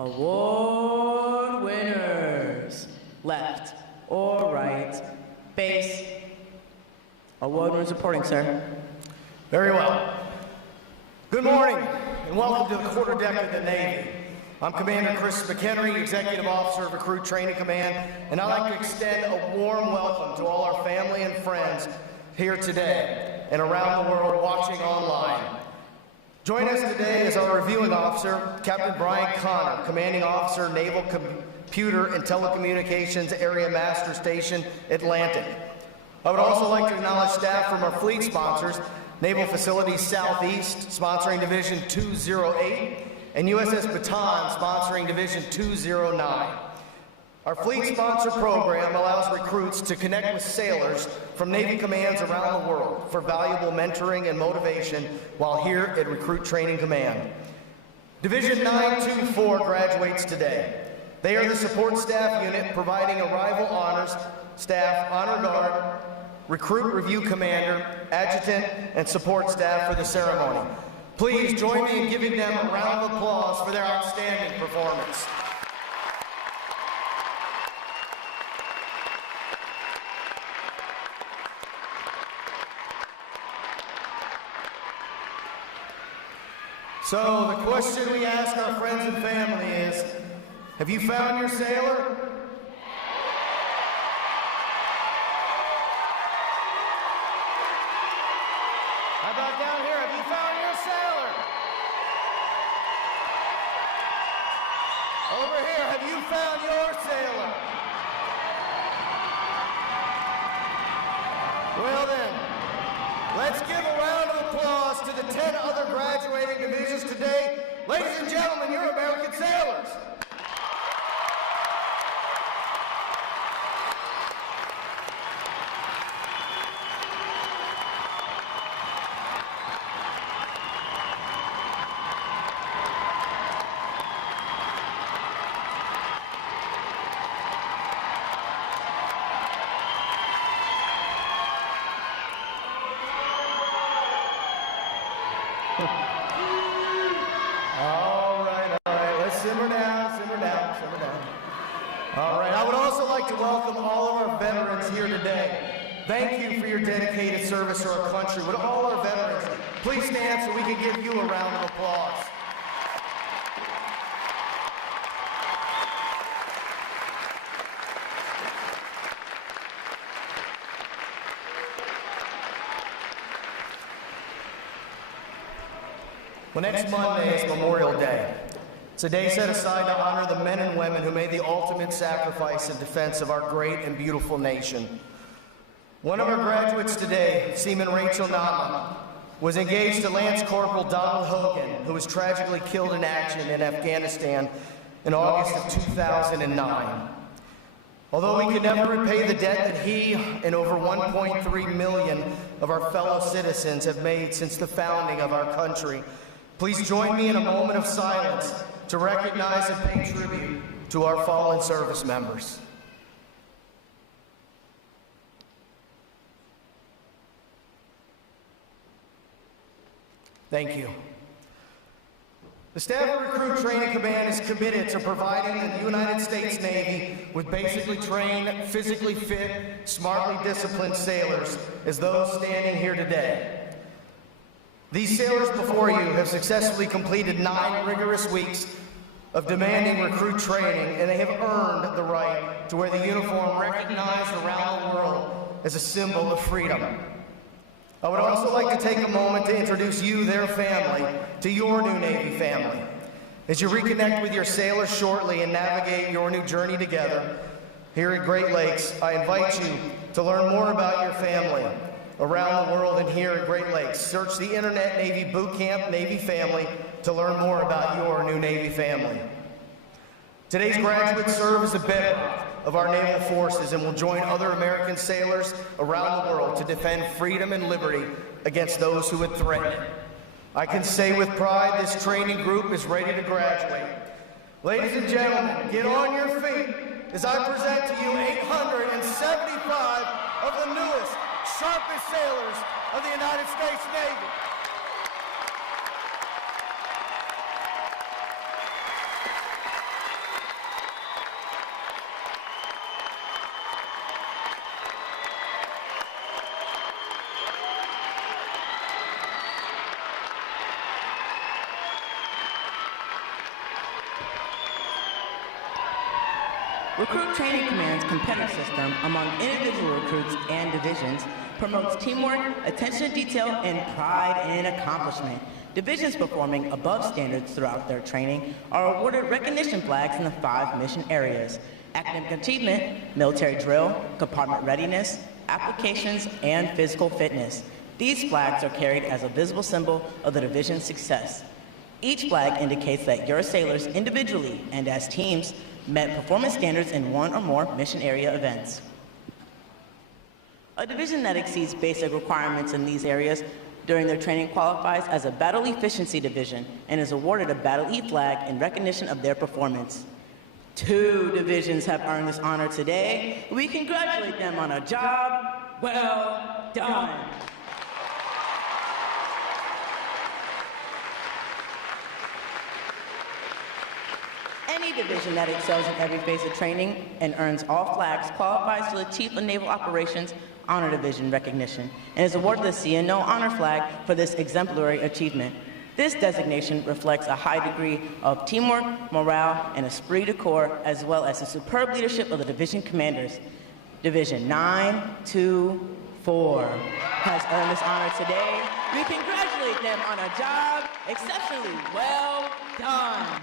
Award winners. Left or right, base. Award winners reporting, sir. Very well. Good morning, and welcome to the quarterdeck of the Navy. I'm Commander Chris McHenry, Executive Officer of Recruit Training Command, and I'd like to extend a warm welcome to all our family and friends here today and around the world watching online. Joining us today is our reviewing officer, Captain Brian Connor, Commanding Officer, Naval Computer and Telecommunications Area Master Station, Atlantic. I would also like to acknowledge staff from our fleet sponsors, Naval Facilities Southeast, sponsoring Division 208, and USS Bataan, sponsoring Division 209. Our fleet sponsor program allows recruits to connect with sailors from Navy commands around the world for valuable mentoring and motivation while here at Recruit Training Command. Division 924 graduates today. They are the support staff unit providing arrival honors, staff, honor guard, recruit review commander, adjutant, and support staff for the ceremony. Please join me in giving them a round of applause for their outstanding performance. So the question we ask our friends and family is, have you found your sailor? How about down here? Have you found your sailor? Over here, have you found your sailor? Well then, let's give a round of applause to the 10 other graduating divisions today. Ladies and gentlemen, you're American sailors. All right, let's simmer down. All right, I would also like to welcome all of our veterans here today. Thank you for your dedicated service to our country. Would all our veterans please stand so we can give you a round of applause. Well, next Monday is Memorial Day. It's a day set aside to honor the men and women who made the ultimate sacrifice in defense of our great and beautiful nation. One of our graduates today, Seaman Rachel Nama, was engaged to Lance Corporal Donald Hogan, who was tragically killed in action in Afghanistan in August of 2009. Although we can never repay the debt that he and over 1.3 million of our fellow citizens have made since the founding of our country, please join me in a moment of silence to recognize and pay tribute to our fallen service members. Thank you. The staff of Recruit Training Command is committed to providing the United States Navy with basically trained, physically fit, smartly disciplined sailors as those standing here today. These sailors before you have successfully completed 9 rigorous weeks of demanding recruit training, and they have earned the right to wear the uniform recognized around the world as a symbol of freedom. I would also like to take a moment to introduce you, their family, to your new Navy family. As you reconnect with your sailors shortly and navigate your new journey together here at Great Lakes, I invite you to learn more about your family around the world and here at Great Lakes. Search the internet Navy Boot Camp Navy Family to learn more about your new Navy family. Today's graduates serve as the bedrock of our naval forces and will join other American sailors around the world to defend freedom and liberty against those who would threaten it. I can say with pride this training group is ready to graduate. Ladies and gentlemen, get on your feet as I present to you 875 of the newest, sharpest sailors of the United States Navy. Recruit Training Command's competitive system among individual recruits and divisions promotes teamwork, attention to detail, and pride in accomplishment. Divisions performing above standards throughout their training are awarded recognition flags in the 5 mission areas: academic achievement, military drill, compartment readiness, applications, and physical fitness. These flags are carried as a visible symbol of the division's success. Each flag indicates that your sailors individually and as teams met performance standards in 1 or more mission area events. A division that exceeds basic requirements in these areas during their training qualifies as a battle efficiency division and is awarded a Battle E flag in recognition of their performance. 2 divisions have earned this honor today. We congratulate them on a job well done. Any division that excels in every phase of training and earns all flags qualifies for the Chief of Naval Operations Honor Division recognition and is awarded the CNO Honor Flag for this exemplary achievement. This designation reflects a high degree of teamwork, morale, and esprit de corps, as well as the superb leadership of the division commanders. Division 924 has earned this honor today. We congratulate them on a job exceptionally well done.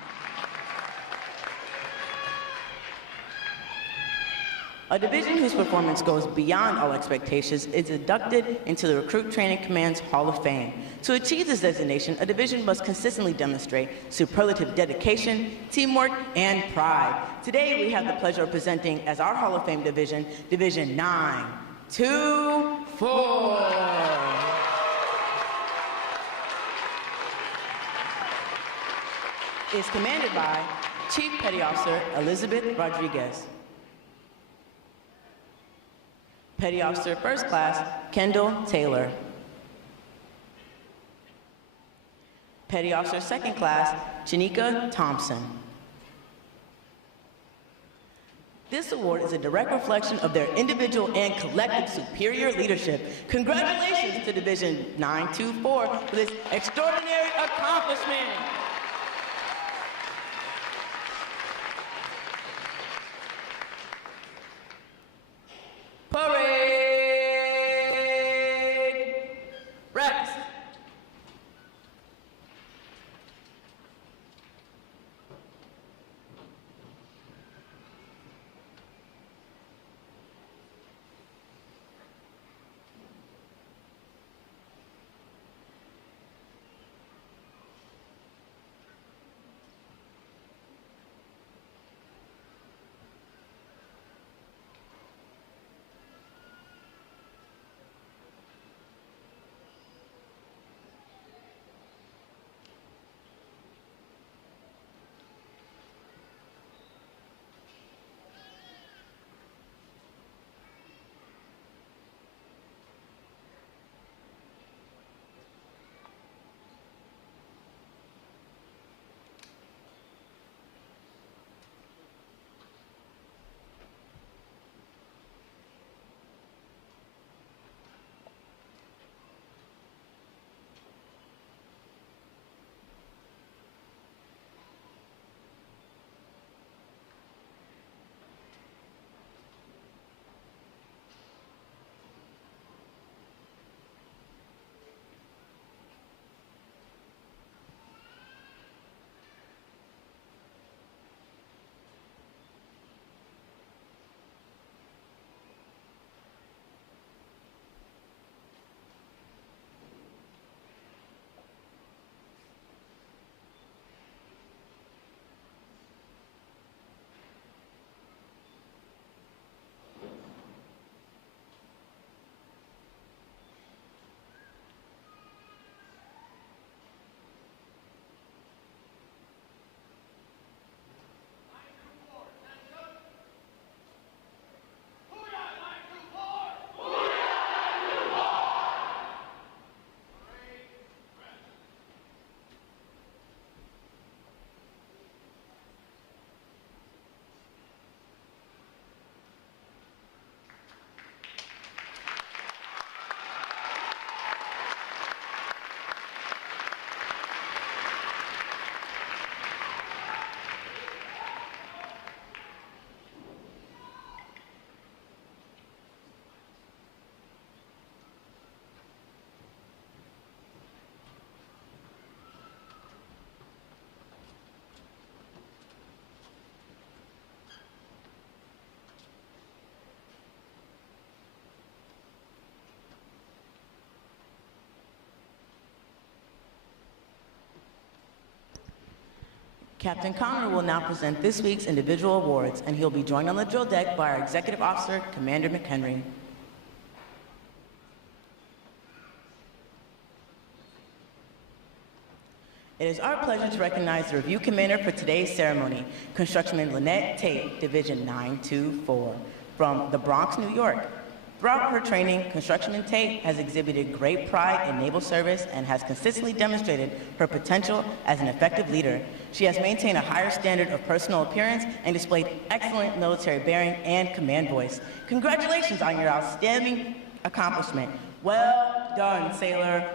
A division whose performance goes beyond all expectations is inducted into the Recruit Training Command's Hall of Fame. To achieve this designation, a division must consistently demonstrate superlative dedication, teamwork, and pride. Today, we have the pleasure of presenting as our Hall of Fame division, Division 924. Is commanded by Chief Petty Officer Elizabeth Rodriguez. Petty Officer First Class Kendall Taylor. Petty Officer Second Class Janika Thompson. This award is a direct reflection of their individual and collective superior leadership. Congratulations to Division 924 for this extraordinary accomplishment. Parade! Rex! Captain Connor will now present this week's individual awards, and he'll be joined on the drill deck by our Executive Officer, Commander McHenry. It is our pleasure to recognize the Review Commander for today's ceremony, Constructionman Lynette Tate, Division 924, from the Bronx, New York. Throughout her training, Constructionman Tate has exhibited great pride in naval service and has consistently demonstrated her potential as an effective leader. She has maintained a higher standard of personal appearance and displayed excellent military bearing and command voice. Congratulations on your outstanding accomplishment. Well done, sailor.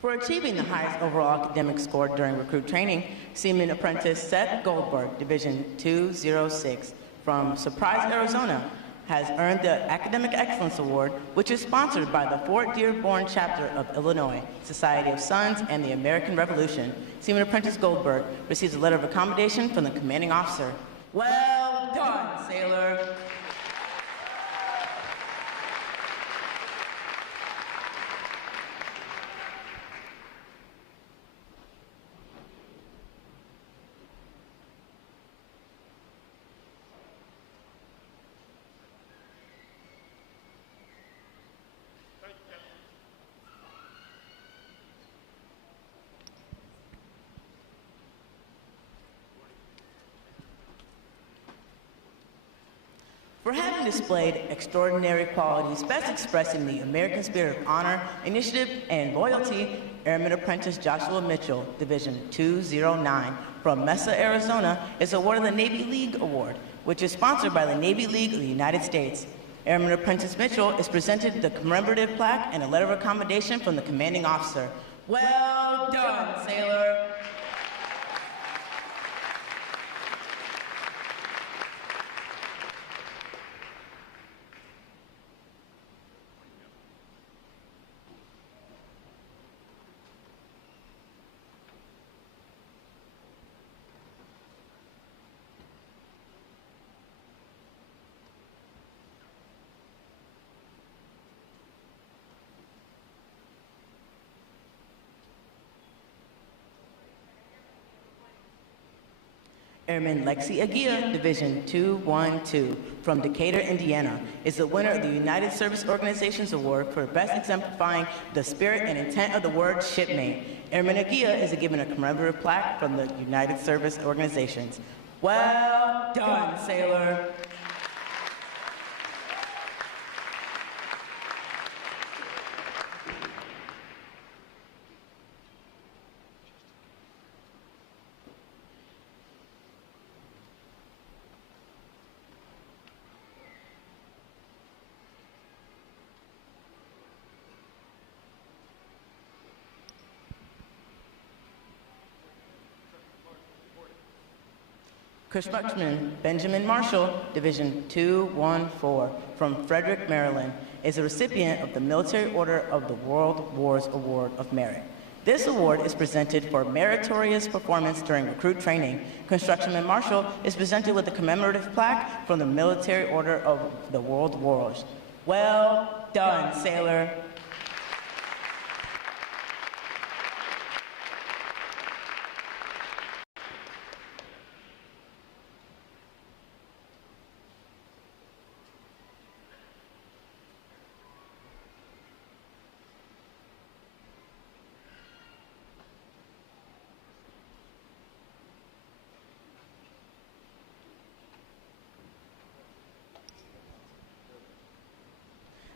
For achieving the highest overall academic score during recruit training, Seaman Apprentice Seth Goldberg, Division 206, from Surprise, Arizona, has earned the Academic Excellence Award, which is sponsored by the Fort Dearborn chapter of Illinois, Society of Sons, and the American Revolution. Seaman Apprentice Goldberg receives a letter of accommodation from the commanding officer. Well done, sailor. For having displayed extraordinary qualities best expressing the American spirit of honor, initiative, and loyalty, Airman Apprentice Joshua Mitchell, Division 209, from Mesa, Arizona, is awarded the Navy League Award, which is sponsored by the Navy League of the United States. Airman Apprentice Mitchell is presented the commemorative plaque and a letter of accommodation from the commanding officer. Well done, sailor. Airman Lexi Aguirre, Division 212, from Decatur, Indiana, is the winner of the United Service Organizations Award for best exemplifying the spirit and intent of the word shipmate. Airman Aguirre is given a commemorative plaque from the United Service Organizations. Well done, sailor. Constructionman Benjamin Marshall, Division 214, from Frederick, Maryland, is a recipient of the Military Order of the World Wars Award of Merit. This award is presented for meritorious performance during recruit training. Constructionman Marshall is presented with a commemorative plaque from the Military Order of the World Wars. Well done, sailor.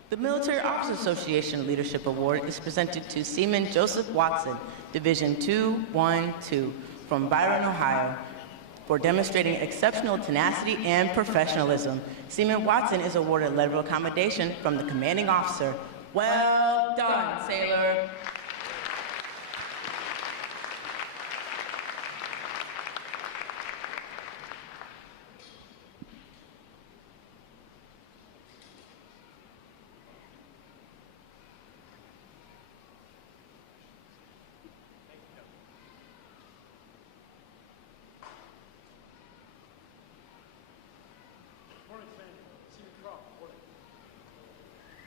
The Military Officers Association Leadership Award is presented to Seaman Joseph Watson, Division 212, from Byron, Ohio, for demonstrating exceptional tenacity and professionalism. Seaman Watson is awarded a letter of accommodation from the commanding officer. Well done, sailor.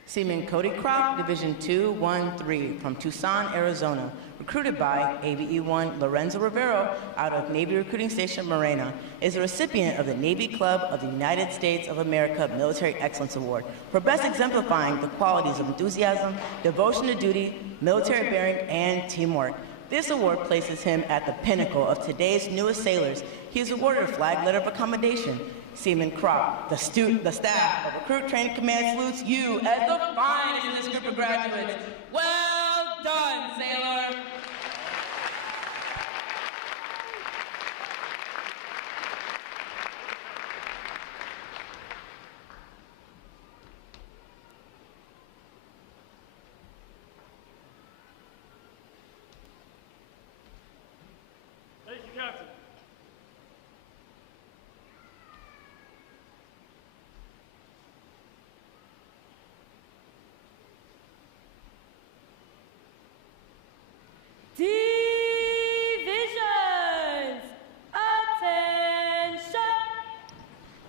Seaman Cody Croft, Division 213 from Tucson, Arizona, recruited by AVE-1 Lorenzo Rivero out of Navy Recruiting Station Morena, is a recipient of the Navy Club of the United States of America Military Excellence Award for best exemplifying the qualities of enthusiasm, devotion to duty, military bearing, and teamwork. This award places him at the pinnacle of today's newest sailors. He is awarded a flag letter of accommodation. Seaman Croft, the staff of Recruit Training Command salutes you as the finest in this group of graduates. Well done, sailor! Thank you, Captain. Divisions, attention!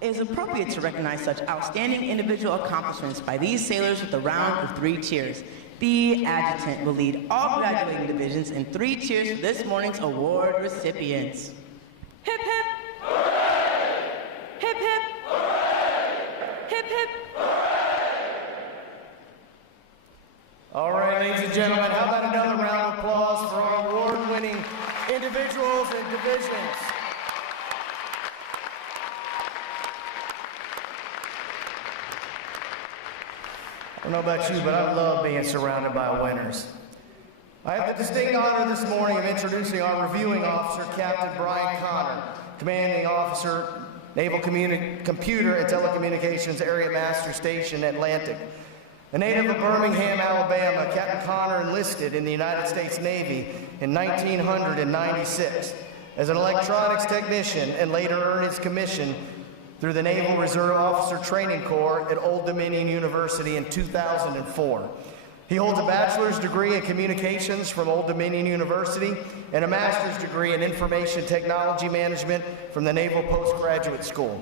It is appropriate to recognize such outstanding individual accomplishments by these sailors with a round of 3 cheers. The adjutant will lead all graduating divisions in 3 cheers for this morning's award recipients. Hip hip! Hooray! Hip hip! Hooray! Hip hip! All right, ladies and gentlemen, how about another round of applause for our award-winning individuals and divisions? I don't know about you, but I love being surrounded by winners. I have the distinct honor this morning of introducing our reviewing officer, Captain Brian Connor, Commanding Officer, Naval Computer and Telecommunications Area Master Station, Atlantic. A native of Birmingham, Alabama, Captain Connor enlisted in the United States Navy in 1996 as an electronics technician and later earned his commission through the Naval Reserve Officer Training Corps at Old Dominion University in 2004. He holds a bachelor's degree in communications from Old Dominion University and a master's degree in information technology management from the Naval Postgraduate School.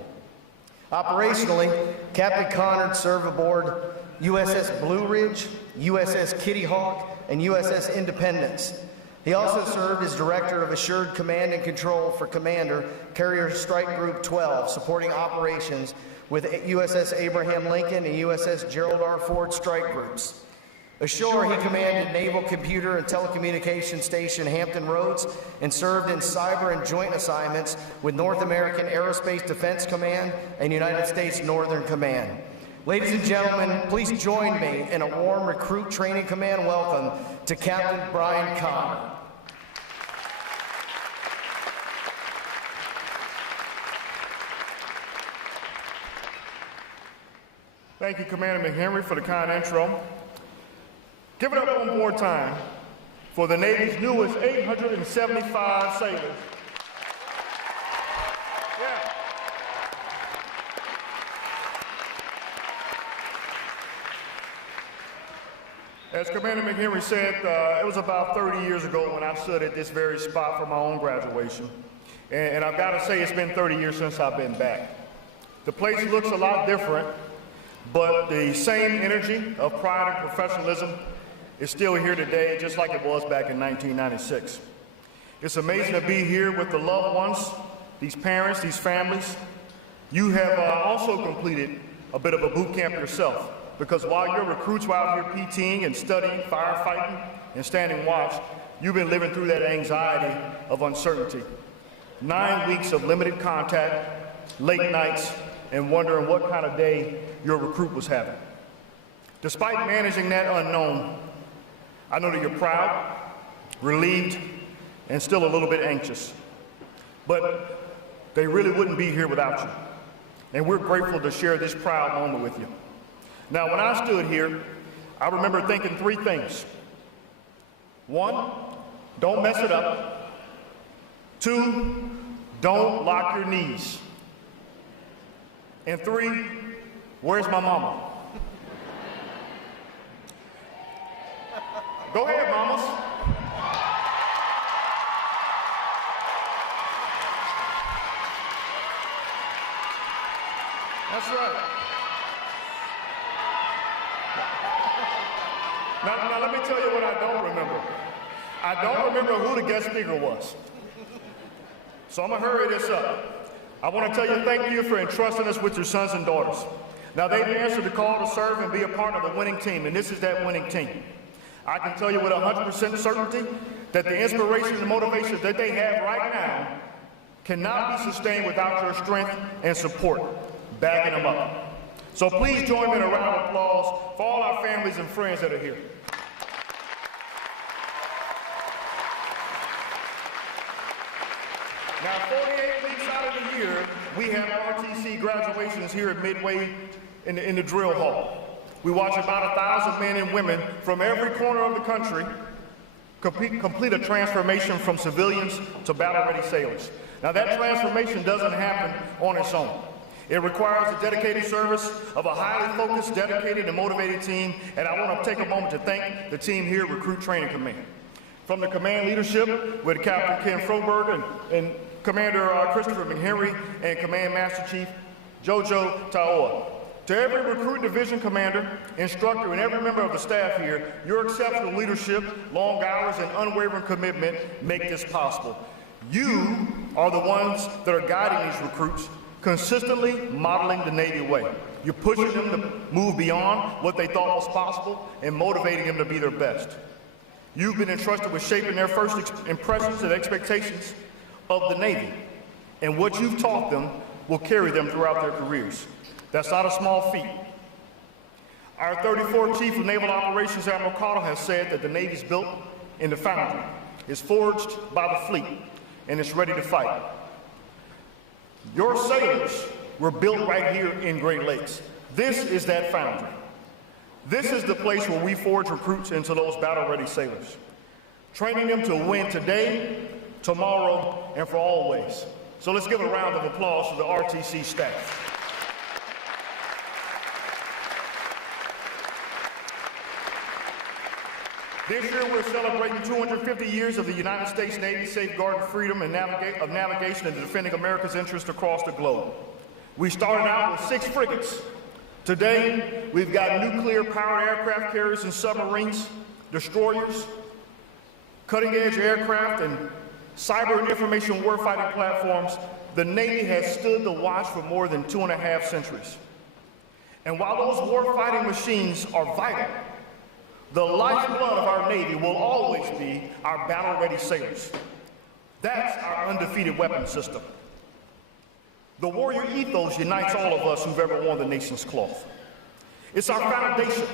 Operationally, Captain Connor served aboard USS Blue Ridge, USS Kitty Hawk, and USS Independence. He also served as Director of Assured Command and Control for Commander, Carrier Strike Group 12, supporting operations with USS Abraham Lincoln and USS Gerald R. Ford Strike Groups. Ashore, he commanded Naval Computer and Telecommunications Station Hampton Roads and served in cyber and joint assignments with North American Aerospace Defense Command and United States Northern Command. Ladies and gentlemen, please join me in a warm Recruit Training Command welcome to Captain Brian Connor. Thank you, Commander McHenry, for the kind intro. Give it up one more time for the Navy's newest 875 sailors. Yeah. As Commander McHenry said, it was about 30 years ago when I stood at this very spot for my own graduation. And I've got to say, it's been 30 years since I've been back. The place looks a lot different, but the same energy of pride and professionalism is still here today, just like it was back in 1996. It's amazing to be here with the loved ones, these parents, these families. You have also completed a bit of a boot camp yourself, because while your recruits were out here PTing and studying, firefighting, and standing watch, you've been living through that anxiety of uncertainty. 9 weeks of limited contact, late nights, and wondering what kind of day your recruit was having. Despite managing that unknown, I know that you're proud, relieved, and still a little bit anxious. But they really wouldn't be here without you. And we're grateful to share this proud moment with you. Now, when I stood here, I remember thinking 3 things. 1, don't mess it up. 2, don't lock your knees. And 3, where's my mama? Go ahead, mamas. That's right. me tell you what I don't remember. I don't remember who the guest speaker was. So I'm gonna hurry this up. I want to tell you thank you for entrusting us with your sons and daughters. Now they've answered the call to serve and be a part of the winning team, and this is that winning team. I can tell you with 100% certainty that the inspiration and motivation that they have right now cannot be sustained without your strength and support, backing them up. So please join me in a round of applause for all our families and friends that are here. Now, 48 weeks out of the year, we have RTC graduations here at Midway in the drill hall. We watch about 1,000 men and women from every corner of the country complete a transformation from civilians to battle-ready sailors. Now, that transformation doesn't happen on its own. It requires the dedicated service of a highly focused, dedicated, and motivated team, and I want to take a moment to thank the team here at Recruit Training Command. From the command leadership with Captain Ken Froberg and Commander Christopher McHenry and Command Master Chief Jojo Taoa. To every recruit division commander, instructor, and every member of the staff here, your exceptional leadership, long hours, and unwavering commitment make this possible. You are the ones that are guiding these recruits, consistently modeling the Navy way. You're pushing them to move beyond what they thought was possible and motivating them to be their best. You've been entrusted with shaping their first impressions and expectations of the Navy, and what you've taught them will carry them throughout their careers. That's not a small feat. Our 34th Chief of Naval Operations, Admiral Cottle, has said that the Navy's built in the foundry, is forged by the fleet, and it's ready to fight. Your sailors were built right here in Great Lakes. This is that foundry. This is the place where we forge recruits into those battle-ready sailors, training them to win today, tomorrow, and for always. So let's give a round of applause to the RTC staff. This year we're celebrating 250 years of the United States Navy safeguarding freedom and of navigation and defending America's interests across the globe. We started out with 6 frigates. Today, we've got nuclear-powered aircraft carriers and submarines, destroyers, cutting-edge aircraft, and cyber and information warfighting platforms. The Navy has stood the watch for more than 2.5 centuries. And while those warfighting machines are vital, the lifeblood of our Navy will always be our battle-ready sailors. That's our undefeated weapons system. The warrior ethos unites all of us who've ever worn the nation's cloth. It's our foundation.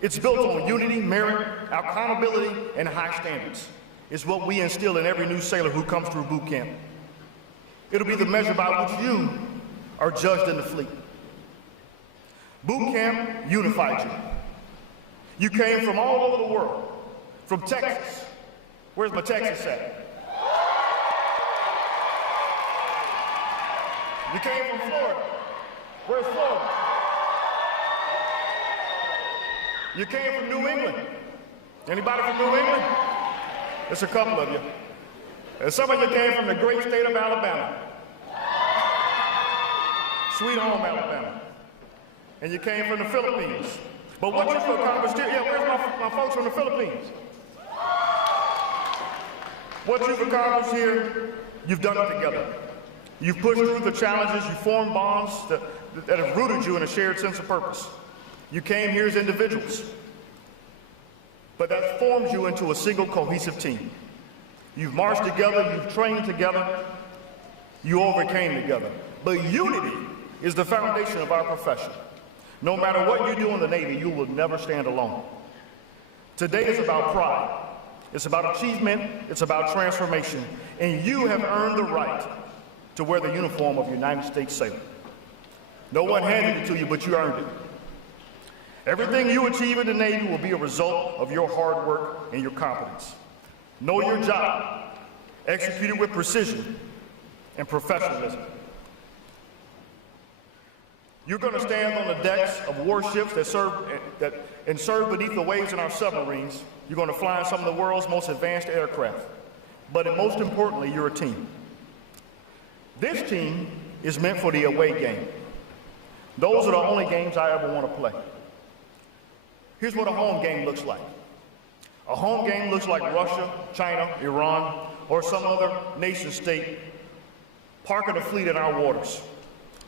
It's built on unity, merit, accountability, and high standards. It's what we instill in every new sailor who comes through boot camp. It'll be the measure by which you are judged in the fleet. Boot camp unified you. You came from all over the world, from Texas. Where's my Texas at? You came from Florida. Where's Florida? You came from New England. Anybody from New England? There's a couple of you. And some of you came from the great state of Alabama. Sweet home, Alabama. And you came from the Philippines. But what you've accomplished here, where's my folks from the Philippines? What you've accomplished here, you've done it together. You've pushed through the challenges, you formed bonds that have rooted you in a shared sense of purpose. You came here as individuals, but that formed you into a single cohesive team. You've marched together, you've trained together, you overcame together. But unity is the foundation of our profession. No matter what you do in the Navy, you will never stand alone. Today is about pride. It's about achievement, it's about transformation, and you have earned the right to wear the uniform of United States Sailor. No one handed it to you, but you earned it. Everything you achieve in the Navy will be a result of your hard work and your competence. Know your job, execute it with precision and professionalism. You're going to stand on the decks of warships that serve beneath the waves in our submarines. You're going to fly in some of the world's most advanced aircraft. But most importantly, you're a team. This team is meant for the away game. Those are the only games I ever want to play. Here's what a home game looks like. A home game looks like Russia, China, Iran, or some other nation state parking a fleet in our waters,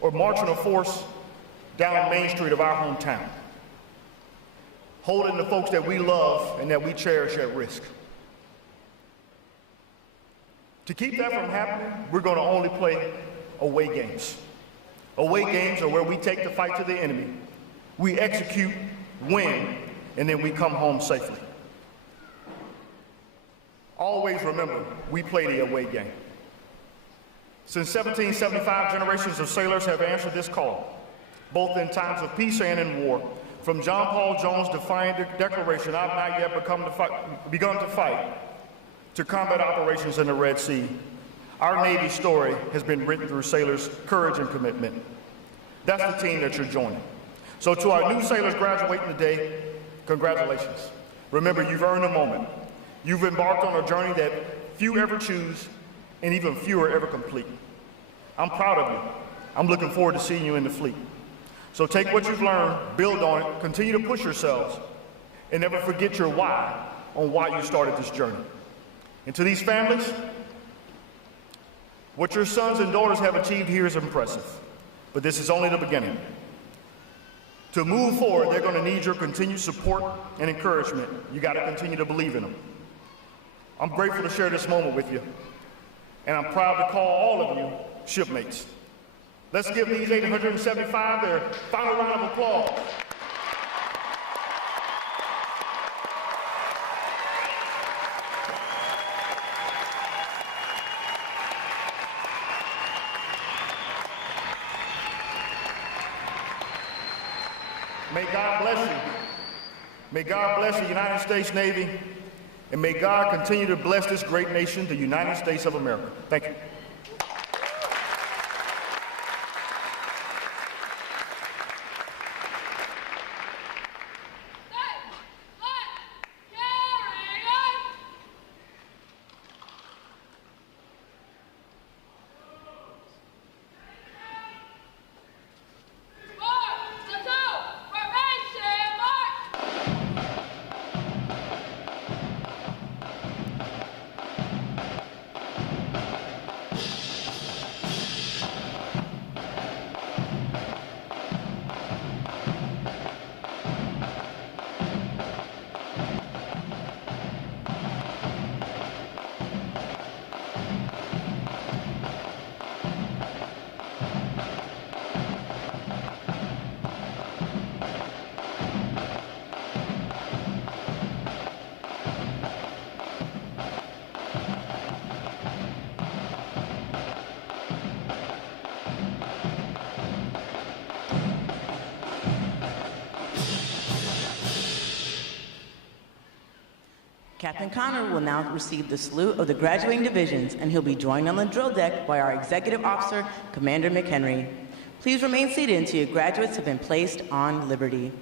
or marching a force down Main Street of our hometown, holding the folks that we love and that we cherish at risk. To keep that from happening, we're going to only play away games. Away games are where we take the fight to the enemy, we execute, win, and then we come home safely. Always remember, we play the away game. Since 1775, generations of sailors have answered this call, both in times of peace and in war. From John Paul Jones' defiant declaration, "I've not yet begun to fight," to combat operations in the Red Sea, our Navy story has been written through sailors' courage and commitment. That's the team that you're joining. So to our new sailors graduating today, congratulations. Remember, you've earned a moment. You've embarked on a journey that few ever choose and even fewer ever complete. I'm proud of you. I'm looking forward to seeing you in the fleet. So take what you've learned, build on it, continue to push yourselves, and never forget your why on why you started this journey. And to these families, what your sons and daughters have achieved here is impressive, but this is only the beginning. To move forward, they're going to need your continued support and encouragement. You got to continue to believe in them. I'm grateful to share this moment with you, and I'm proud to call all of you shipmates. Let's give these 875 their final round of applause. May God bless you. May God bless the United States Navy, and may God continue to bless this great nation, the United States of America. Thank you. Captain Connor will now receive the salute of the graduating divisions, and he'll be joined on the drill deck by our Executive Officer, Commander McHenry. Please remain seated until your graduates have been placed on liberty.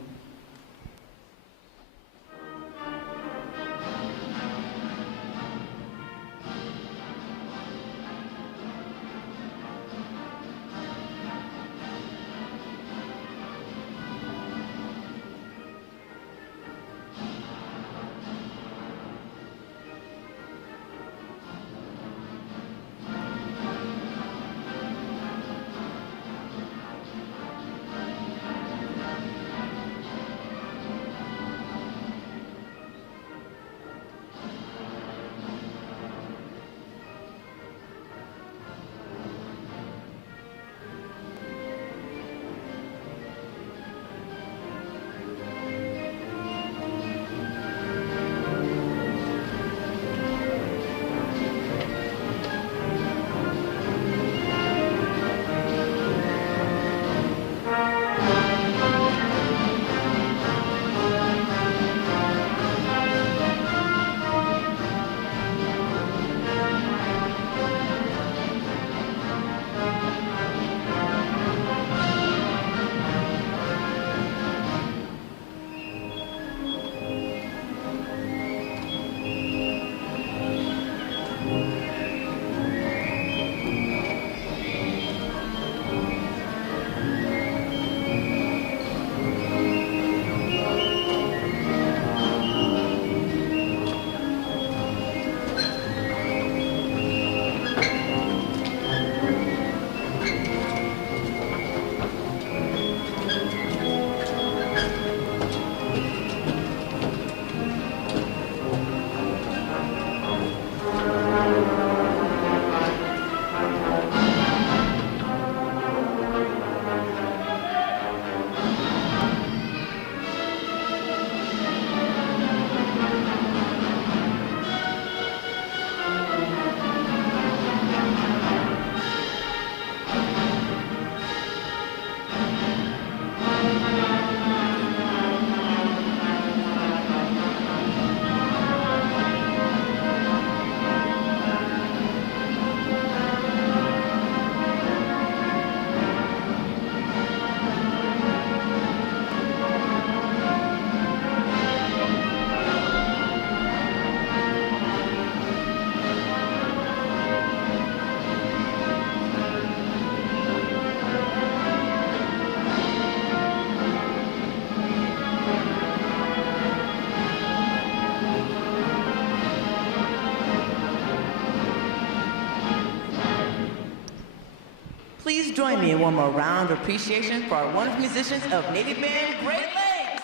join me in one more round of appreciation for our wonderful musicians of Navy Band Great Lakes.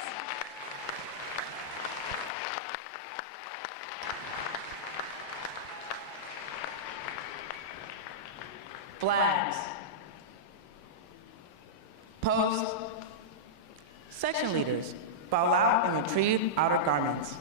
Flags. Post. Section leaders, bow out and retrieve outer garments.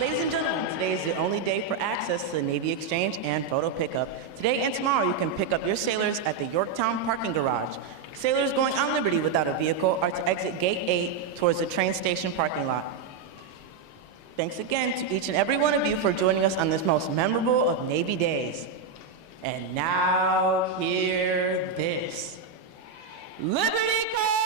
Ladies and gentlemen, today is the only day for access to the Navy Exchange and photo pickup. Today and tomorrow you can pick up your sailors at the Yorktown parking garage. Sailors going on liberty without a vehicle are to exit Gate 8 towards the train station parking lot. Thanks again to each and every one of you for joining us on this most memorable of Navy days. And now hear this. Liberty Call!